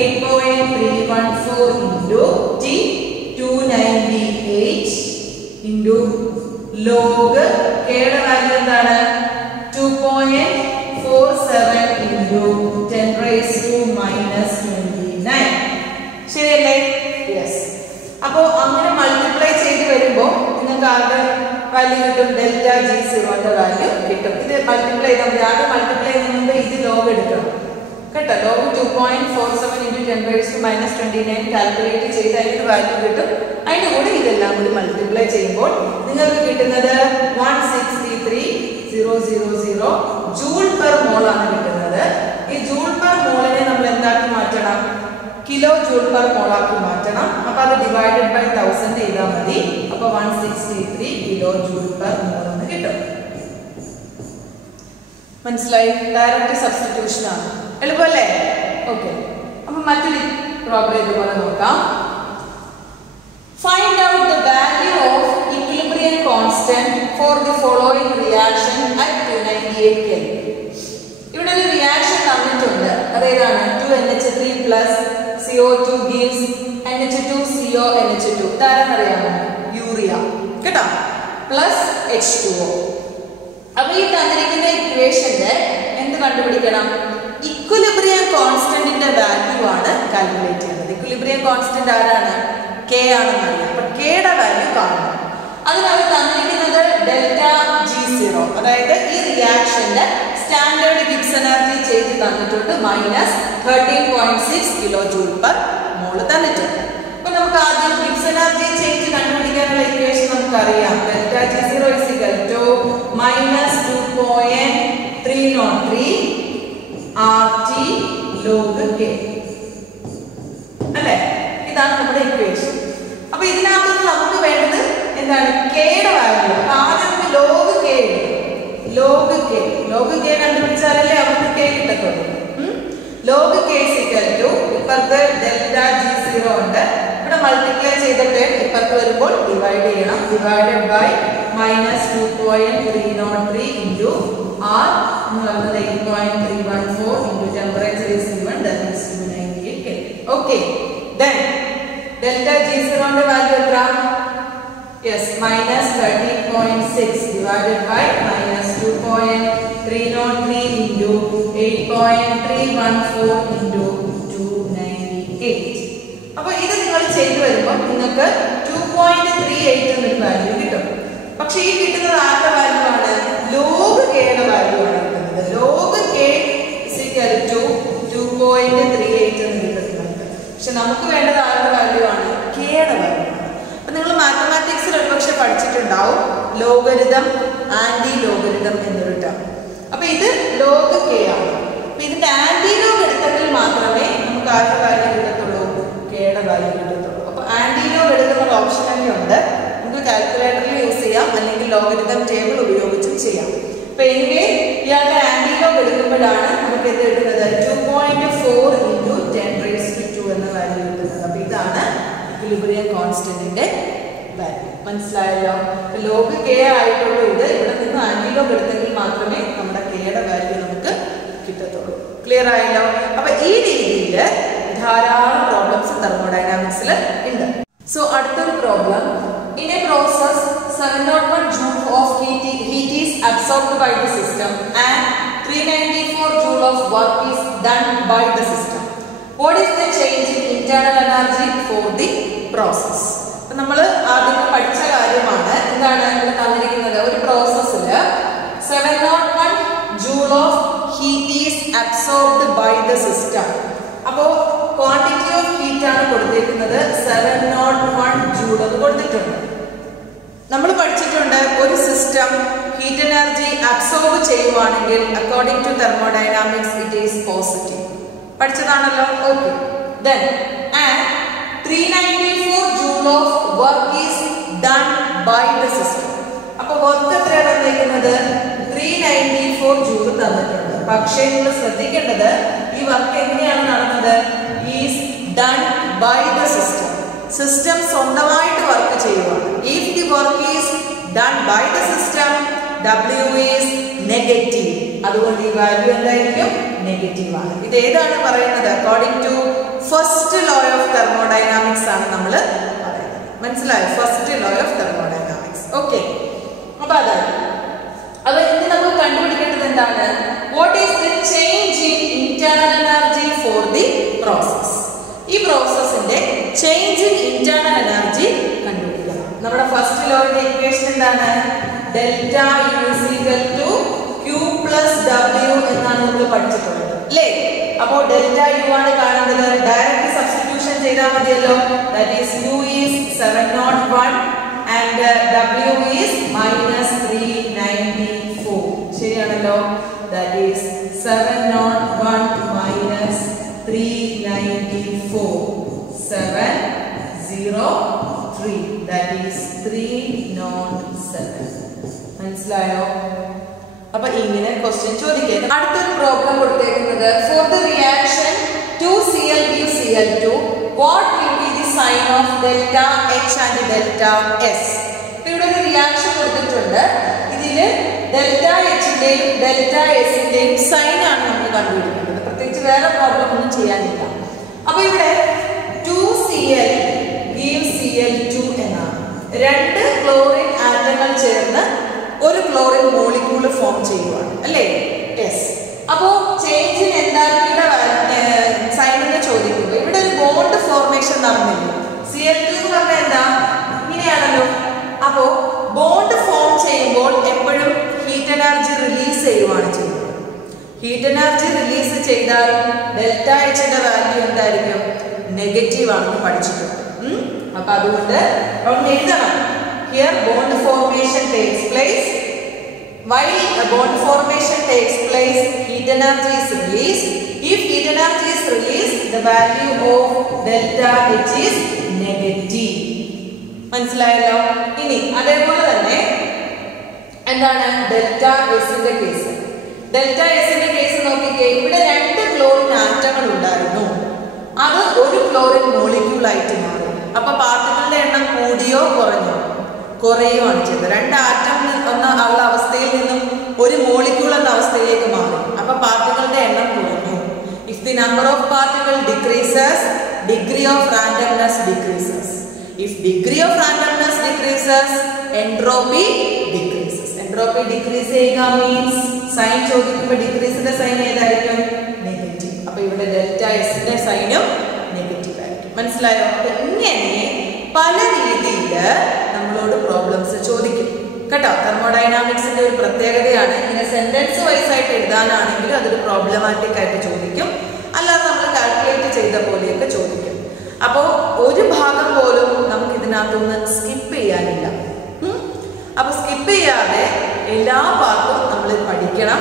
8.314 into T 2 298 into log k യുടെ വാല്യൂ എന്താണ് 2.47 into 10 raised to minus 29 ശരിയല്ലേ? യെസ്. അപ്പോൾ അങ്ങനെ മൾട്ടിപ്ലൈ ചെയ്ത് വരുമ്പോൾ നിങ്ങൾക്ക് ആകെ വാല്യൂ കിട്ടും, ഡെൽറ്റ ജി സീറോന്റെ വാല്യൂ കിട്ടും. ഇത് മൾട്ടിപ്ലൈ ചെയ്താൽ മതി. ആകെ മൾട്ടിപ്ലൈ ചെയ്യുമ്പോൾ ഇത് ലോഗ് എടുക്കണം കേട്ടോ. Log 2.47 into 10 raised to minus 29 calculate ചെയ്ത് അതിന്റെ വാല്യൂ കിട്ടും. അതിന്റെ കൂടെ ഇതെല്ലാം കൂടി മൾട്ടിപ്ലൈ ചെയ്യുമ്പോൾ നിങ്ങൾക്ക് കിട്ടുന്നത് 163,000 ജൂൾ പെർ മോൾ ആണ് കിട്ടുന്നത്. ഈ ജൂൾ പെർ മോളിനെ നമ്മൾ എന്താക്കി മാറ്റണം? കിലോ ജൂൾ പെർ മോൾ ആക്കി മാറ്റണം. അപ്പൊ അത് ഡിവൈഡഡ് ബൈ 1000 ചെയ്താൽ മതി. അപ്പൊ 163 കിലോ ജൂൾ പെർ മോൾ എന്ന് കിട്ടും. മനസ്സിലായി? ഡയറക്റ്റ് സബ്സ്റ്റിറ്റ്യൂഷൻ ആണ്. എളുപ്പമല്ലേ? ഓക്കെ. അപ്പൊ മറ്റൊരു പ്രോബ്ലം ഇതുപോലെ നോക്കാം. Find out the value of equilibrium constant for the following reaction at 298 Kelvin. ഇവിടെ ഒരു റിയാക്ഷൻ തന്നിട്ടുണ്ട്. അതേതാണ്? 2NH3 plus CO2 gives NH2CONH2. ഇതാരെന്നറിയാമോ? യൂറിയ കേട്ടോ, പ്ലസ് H2O. അപ്പൊ ഈ തന്നിരിക്കുന്ന ഇക്വേഷന്റെ എന്ത് കണ്ടുപിടിക്കണം? ഇക്വിലിബ്രിയം കോൺസ്റ്റന്റിന്റെ വാല്യൂ ആണ് കാൽക്കുലേറ്റ് ചെയ്യുന്നത്. ഇക്വിലിബ്രിയം കോൺസ്റ്റന്റ് ആരാണ്? കെ ആണെന്നറിയാം. അപ്പൊ കെയുടെ വാല്യൂ കാണണം. അതിനകത്ത് തന്നിരിക്കുന്നത് ഡെൽറ്റ ജി സീറോ, അതായത് ഈ റിയാക്ഷന്റെ സ്റ്റാൻഡേർഡ് ഗിബ്സ് എനർജി ചെയ്ത് തന്നിട്ടുണ്ട് minus 13.6 kilo joule per mole തന്നിട്ടുണ്ട്. അപ്പൊ നമുക്ക് ആദ്യം ഗിബ്സ് എനർജി ചേഞ്ച് കണ്ടുപിടിക്കാനുള്ള ഇക്വേഷൻ നമുക്കറിയാം. Delta G zero is equal to minus 2.303 RT log K അല്ലേ? ഇതാണ് നമ്മുടെ ഇക്വേഷൻ. അപ്പൊ ഇതിനകത്ത് നമുക്ക് വേണ്ടത് എന്താണ്? കെയുടെ വാല്യൂ. ആദ്യം നമുക്ക് ലോഗ് കെ കണ്ടുപിടിച്ചാലല്ലേ അവർക്ക് കെ കിട്ടത്തുള്ളൂ. ലോഗ് കെ ഈക്വൽ ടു ഇപ്പുറത്ത് ഡെൽറ്റ ജി സീറോ ഉണ്ട്. ഇവിടെ മൾട്ടിപ്ലൈ ചെയ്തിട്ട് ഇപ്പുറത്ത് വരുമ്പോൾ ഡിവൈഡ് ചെയ്യണം. Divided by minus 2.303 into R എന്ന് പറയുന്നത് 8.314 into temperature is given, that is 298 Kelvin. Okay. Then delta G0 ന്റെ വാല്യൂ എത്ര? Yes, minus 13.6 divided by minus 2.303 into 8.314 into 298. അപ്പോൾ ഇത് നിങ്ങൾ ചെയ്തു വരുമ്പോൾ നിങ്ങൾക്ക് 2.38 എന്നൊരു വാല്യൂ കിട്ടും. പക്ഷെ ഈ കിട്ടുന്നത് ആരുടെ വാല്യൂ ആണ്? ലോഗ് കെയുടെ വാല്യൂ ആണ് കിട്ടുന്നത്. Log K is equal to 2.38 എന്ന് കിട്ടുന്നത്. പക്ഷെ നമുക്ക് വേണ്ടത് ആരുടെ വാല്യൂ ആണ്? കെയുടെ വാല്യൂ ആണ്. അപ്പൊ നിങ്ങൾ മാത്തമാറ്റിക്സിൽ ഒരുപക്ഷെ പഠിച്ചിട്ടുണ്ടാവും ലോഗരിതം, ആന്റി ലോഗരിതം എന്നൊരു ടേം. അപ്പൊ ഇത് ലോഗ് കെ ആണ്. അപ്പൊ ഇതിന്റെ ആന്റി ലോഗ് എടുത്തെങ്കിൽ മാത്രമേ നമുക്ക് ആരുടെ വാല്യൂ കിട്ടത്തുള്ളൂ? കെയുടെ വാല്യൂ കിട്ടത്തുള്ളൂ. അപ്പൊ ആന്റി ലോഗ് എടുക്കുന്ന ഓപ്ഷൻ തന്നെ ഉണ്ട്. നമുക്ക് കാൽക്കുലേറ്ററിൽ യൂസ് ചെയ്യാം, അല്ലെങ്കിൽ ലോഗരിതം ടേബിൾ ഉപയോഗിച്ചും ചെയ്യാം. അപ്പൊ എനിവേ ഇയാളുടെ ആന്റി ലോഗ് എടുക്കുമ്പോഴാണ് നമുക്ക് എന്ത് കിട്ടുന്നത്? 2.4 into 10 raised to 2 എന്ന വാല്യൂ കിട്ടുന്നത്. അപ്പൊ ഇതാണ് ഇക്വിലിബ്രിയം കോൺസ്റ്റന്റിന്റെ വാല്യൂ. മനസ്സിലായല്ലോ? ലോഗ് കെ ആയിട്ടുള്ള ഇത് ഇവിടെ നിന്ന് ആന്റി ലോഗ് എടുത്തെങ്കിൽ മാത്രമേ നമ്മുടെ കെയുടെ വാല്യൂ നമുക്ക് കിട്ടത്തുള്ളൂ. ക്ലിയർ ആയല്ലോ? അപ്പൊ ഈ രീതിയിൽ ധാരാളം പ്രോബ്ലംസ് തെർമോഡൈനാമിക്സിൽ ഉണ്ട്. സോ അടുത്തൊരു problem. In a process, 701 joule of heat is absorbed by the system and 394 joule of work is done by the system. What is the change in internal energy for the process? അപ്പോൾ നമ്മൾ ആദ്യം പഠിച്ച കാര്യമാണ്. എന്താണ് ഇവിടെ തന്നിരിക്കുന്നത്? ഒരു പ്രോസസ്സിൽ 701 joule of heat is absorbed by the system. അപ്പോൾ ക്വാണ്ടിറ്റി ഓഫ് ഹീറ്റ് ആണ് കൊടുത്തിരിക്കുന്നത്. 701 ജൂൾ എന്ന് കൊടുത്തിട്ടുണ്ട്. നമ്മൾ പഠിച്ചിട്ടുണ്ട് ഒരു സിസ്റ്റം ഹീറ്റ് എനർജി അബ്സോർബ് ചെയ്യുവാണെങ്കിൽ according to thermodynamics it is positive. പഠിച്ചതാണല്ലോ. Okay. Then and 394 joule of work is done by the system. അപ്പോൾ വർക്ക് എത്രയാണ് തന്നിരിക്കുന്നത്? 394 ജൂൾ തന്നിട്ടുണ്ട്. പക്ഷേ നിങ്ങൾ ശ്രദ്ധിക്കേണ്ടത് ഈ വർക്ക് എങ്ങനെയാണ് നടന്നത്? Is done by the system. System സ്വന്തമായിട്ട് വർക്ക് ചെയ്യുവാണ്. If the work is done by the system, W is negative. അതുകൊണ്ട് ഈ വാല്യൂ എന്തായിരിക്കും? നെഗറ്റീവ് ആണ്. ഇത് ഏതാണ് പറയുന്നത്? According to first law of thermodynamics ആണ് നമ്മൾ പറയുന്നത്. മനസ്സിലായോ? First law of thermodynamics. Okay, അപ്പൊ അതാണ്. അപ്പൊ ഇനി നമുക്ക് കണ്ടുപിടിക്കേണ്ടത് എന്താണ്? What is the change in internal energy for the process. ഈ പ്രോസസ്സിന്റെ ചേഞ്ച് ഇൻ ഇന്റേണൽ എനർജി കണ്ടുപിടിക്കണം. നമ്മുടെ ഫസ്റ്റ് ലോയുടെ ഇക്വേഷൻ എന്താണ്? Delta U is equal to Q plus W എന്നാണ് നമ്മൾ പഠിച്ചിട്ടുള്ളത് അല്ലേ? അപ്പോൾ ഡെൽറ്റ യു ആണ് കാണേണ്ടത്. ഡയറക്റ്റ് സബ്സ്റ്റിറ്റ്യൂഷൻ ചെയ്താൽ മതിയല്ലോ. That is U is 701 and W is minus 394. ശരിയാണല്ലോ? That is 701 minus 394. 703. That is 307. മനസ്സിലായോ? അപ്പൊ ഇങ്ങനെ ക്വസ്റ്റ്യൻ ചോദിക്കാം. അടുത്തൊരു പ്രോബ്ലം കൊടുത്തേക്കുന്നത് for the reaction 2Cl gives Cl2, what will be the sign of delta H and delta S? ഇവിടെ ഒരു reaction കൊടുത്തിട്ടുണ്ട്. ഇതില് ഡെൽറ്റ എച്ചിന്റെയും ഡെൽറ്റ എസിന്റെയും സൈൻ ആണ് നമ്മൾ കണ്ടുപിടിക്കുന്നത്. പ്രത്യേകിച്ച് വേറെ പ്രോബ്ലം ഒന്നും ചെയ്യാനില്ല. അപ്പൊ ഇവിടെ 2Cl gives Cl2 എന്നാണ്. രണ്ട് ക്ലോറിൻ ആറ്റങ്ങൾ ചേർന്ന് ഒരു ക്ലോറിൻ മോളിക്യൂൾ ഫോം ചെയ്യുവാണ് അല്ലേ? യെസ്. അപ്പോ ചേഞ്ച് ഇൻ എൻതാൽപ്പിയുടെ സൈനിനെ ചോദിക്കുമ്പോൾ ഇവിടെ ഒരു ബോണ്ട് ഫോർമേഷൻ നടന്നില്ല. Cl2 എന്ന് പറഞ്ഞാൽ എന്താ? ഇങ്ങനെയാണല്ലോ. അപ്പോ ബോണ്ട് ഫോം ചെയ്യുമ്പോൾ എപ്പോഴും ഹീറ്റ് എനർജി റിലീസ് ചെയ്യുവാണ് ചെയ്യുന്നത്. ഹീറ്റ് എനർജി റിലീസ് ചെയ്താൽ ഡെൽറ്റ എച്ചിന്റെ വാല്യൂ എന്തായിരിക്കും? നെഗറ്റീവ് ആണെന്ന് പഠിച്ചിട്ടുണ്ട്. അപ്പൊ അതുകൊണ്ട് അവിടെ എഴുതണം. Here bond formation takes place. While a bond formation takes place, heat energy is released. If heat energy is released, the value of delta H is negative. മനസ്സിലായല്ലോ? ഇനി അതേപോലെ തന്നെ എന്താണ് ഡെൽറ്റ എസിന്റെ കേസ്? ഡെൽറ്റ എസിന്റെ കേസ് നോക്കിക്കേ. ഇവിടെ രണ്ട് ക്ലോറിൻ ആറ്റങ്ങൾ ഉണ്ടായിരുന്നു. അത് ഒരു ക്ലോറിൻ മോളിക്യൂൾ ആയിട്ട് മാറി. അപ്പൊ പാർട്ടിക്കിളിന്റെ എണ്ണം കൂടിയോ കുറഞ്ഞോ? കുറയുകയാണ് ചെയ്തത്. രണ്ട് ആറ്റം എന്ന ഉള്ള അവസ്ഥയിൽ നിന്നും ഒരു മോളിക്യൂൾ എന്ന അവസ്ഥയിലേക്ക് മാറി. അപ്പൊ പാർട്ടിക്കിളിന്റെ എണ്ണം കുറഞ്ഞു. If the number of particle decreases, degree of randomness decreases. If degree of randomness decreases, entropy decreases. Entropy decrease ചെയ്യുക മീൻസ് സൈൻ ചോദിക്കുമ്പോൾ ഡിക്രീസിന്റെ സൈൻ ഏതായിരിക്കും? നെഗറ്റീവ്. അപ്പൊ ഇവിടെ ഡെൽറ്റ എസിന്റെ സൈനും നെഗറ്റീവ് ആയിരിക്കും. മനസ്സിലായോ? അപ്പൊ ഇങ്ങനെ പല രീതിയിൽ നമ്മളോട് പ്രോബ്ലംസ് ചോദിക്കും കേട്ടോ. തെർമോഡൈനാമിക്സിന്റെ ഒരു പ്രത്യേകതയാണ്. ഇങ്ങനെ സെന്റൻസ് വൈസ് ആയിട്ട് എഴുതാനാണെങ്കിലും അതൊരു പ്രോബ്ലമാറ്റിക് ആയിട്ട് ചോദിക്കും. അല്ലാതെ നമ്മൾ കാൽക്കുലേറ്റ് ചെയ്ത പോലെയൊക്കെ ചോദിക്കും. അപ്പോ ഒരു ഭാഗം പോലും നമുക്ക് ഇതിനകത്തൊന്ന് സ്കിപ്പ് ചെയ്യാനില്ല. അപ്പൊ സ്കിപ്പ് ചെയ്യാതെ എല്ലാ പാർട്ടും നമ്മൾ പഠിക്കണം.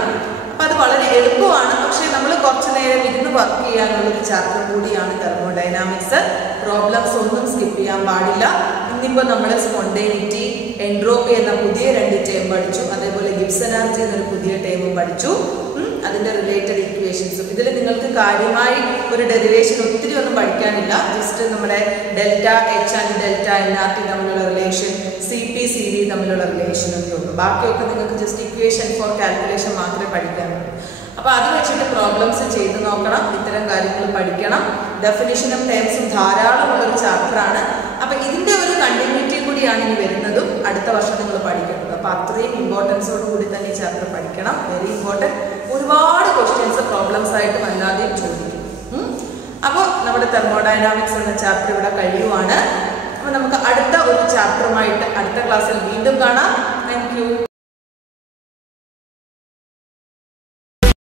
അപ്പൊ അത് വളരെ എളുപ്പമാണ്. പക്ഷെ നമ്മൾ കുറച്ചു നേരം ഇരുന്ന് വർക്ക് ചെയ്യാനുള്ള ഒരു ചാപ്റ്റർ കൂടിയാണ് തെർമോഡൈനാമിക്സ്. പ്രോബ്ലംസ് ഒന്നും സ്കിപ്പ് ചെയ്യാൻ പാടില്ല. ഇന്നിപ്പോൾ നമ്മൾ സ്പോണ്ടേനിറ്റി, എൻട്രോപ്പി എന്ന പുതിയ രണ്ട് ടേം പഠിച്ചു. അതേപോലെ ഗിബ്സ് എനർജി എന്നൊരു പുതിയ ടേമും പഠിച്ചു. അതിന്റെ റിലേറ്റഡ് ഇക്വേഷൻസും. ഇതിൽ നിങ്ങൾക്ക് കാര്യമായി ഒരു ഡെറിവേഷൻ ഒത്തിരി ഒന്നും പഠിക്കാനില്ല. ജസ്റ്റ് നമ്മുടെ ഡെൽറ്റ എച്ച് ആൻഡ് ഡെൽറ്റ എൻആർടി തമ്മിലുള്ള റിലേഷൻ, CP CD തമ്മിലുള്ള റിലേഷൻ ഒക്കെ ഉള്ളൂ. ബാക്കിയൊക്കെ നിങ്ങൾക്ക് ജസ്റ്റ് ഇക്വേഷൻ ഫോർ കാൽക്കുലേഷൻ മാത്രമേ പഠിക്കാനുള്ളൂ. അപ്പൊ അത് വെച്ചിട്ട് പ്രോബ്ലംസ് ചെയ്ത് നോക്കണം. ഇത്തരം കാര്യങ്ങൾ പഠിക്കണം. ഡെഫിനിഷനും ടേംസും ധാരാളമുള്ള ഒരു ചാപ്റ്ററാണ്. അപ്പൊ ഇതിന്റെ ഒരു കണ്ടിന്യൂറ്റി കൂടിയാണ് ഇനി വരുന്നതും അടുത്ത വർഷം നിങ്ങൾ പഠിക്കുന്നത്. അപ്പൊ അത്രയും ഇമ്പോർട്ടൻസോട് കൂടി തന്നെ ഈ ചാപ്റ്റർ പഠിക്കണം. Very important. ഒരുപാട് ക്വസ്റ്റ്യൻസ് പ്രോബ്ലംസ് ആയിട്ടും അല്ലാതെയും ചോദിക്കും. അപ്പോൾ നമ്മുടെ തെർമോഡൈനാമിക്സ് എന്ന ചാപ്റ്റർ ഇവിടെ കഴിയുവാണ്. അപ്പൊ നമുക്ക് അടുത്ത ഒരു ചാപ്റ്ററുമായിട്ട് അടുത്ത ക്ലാസ്സിൽ വീണ്ടും കാണാം.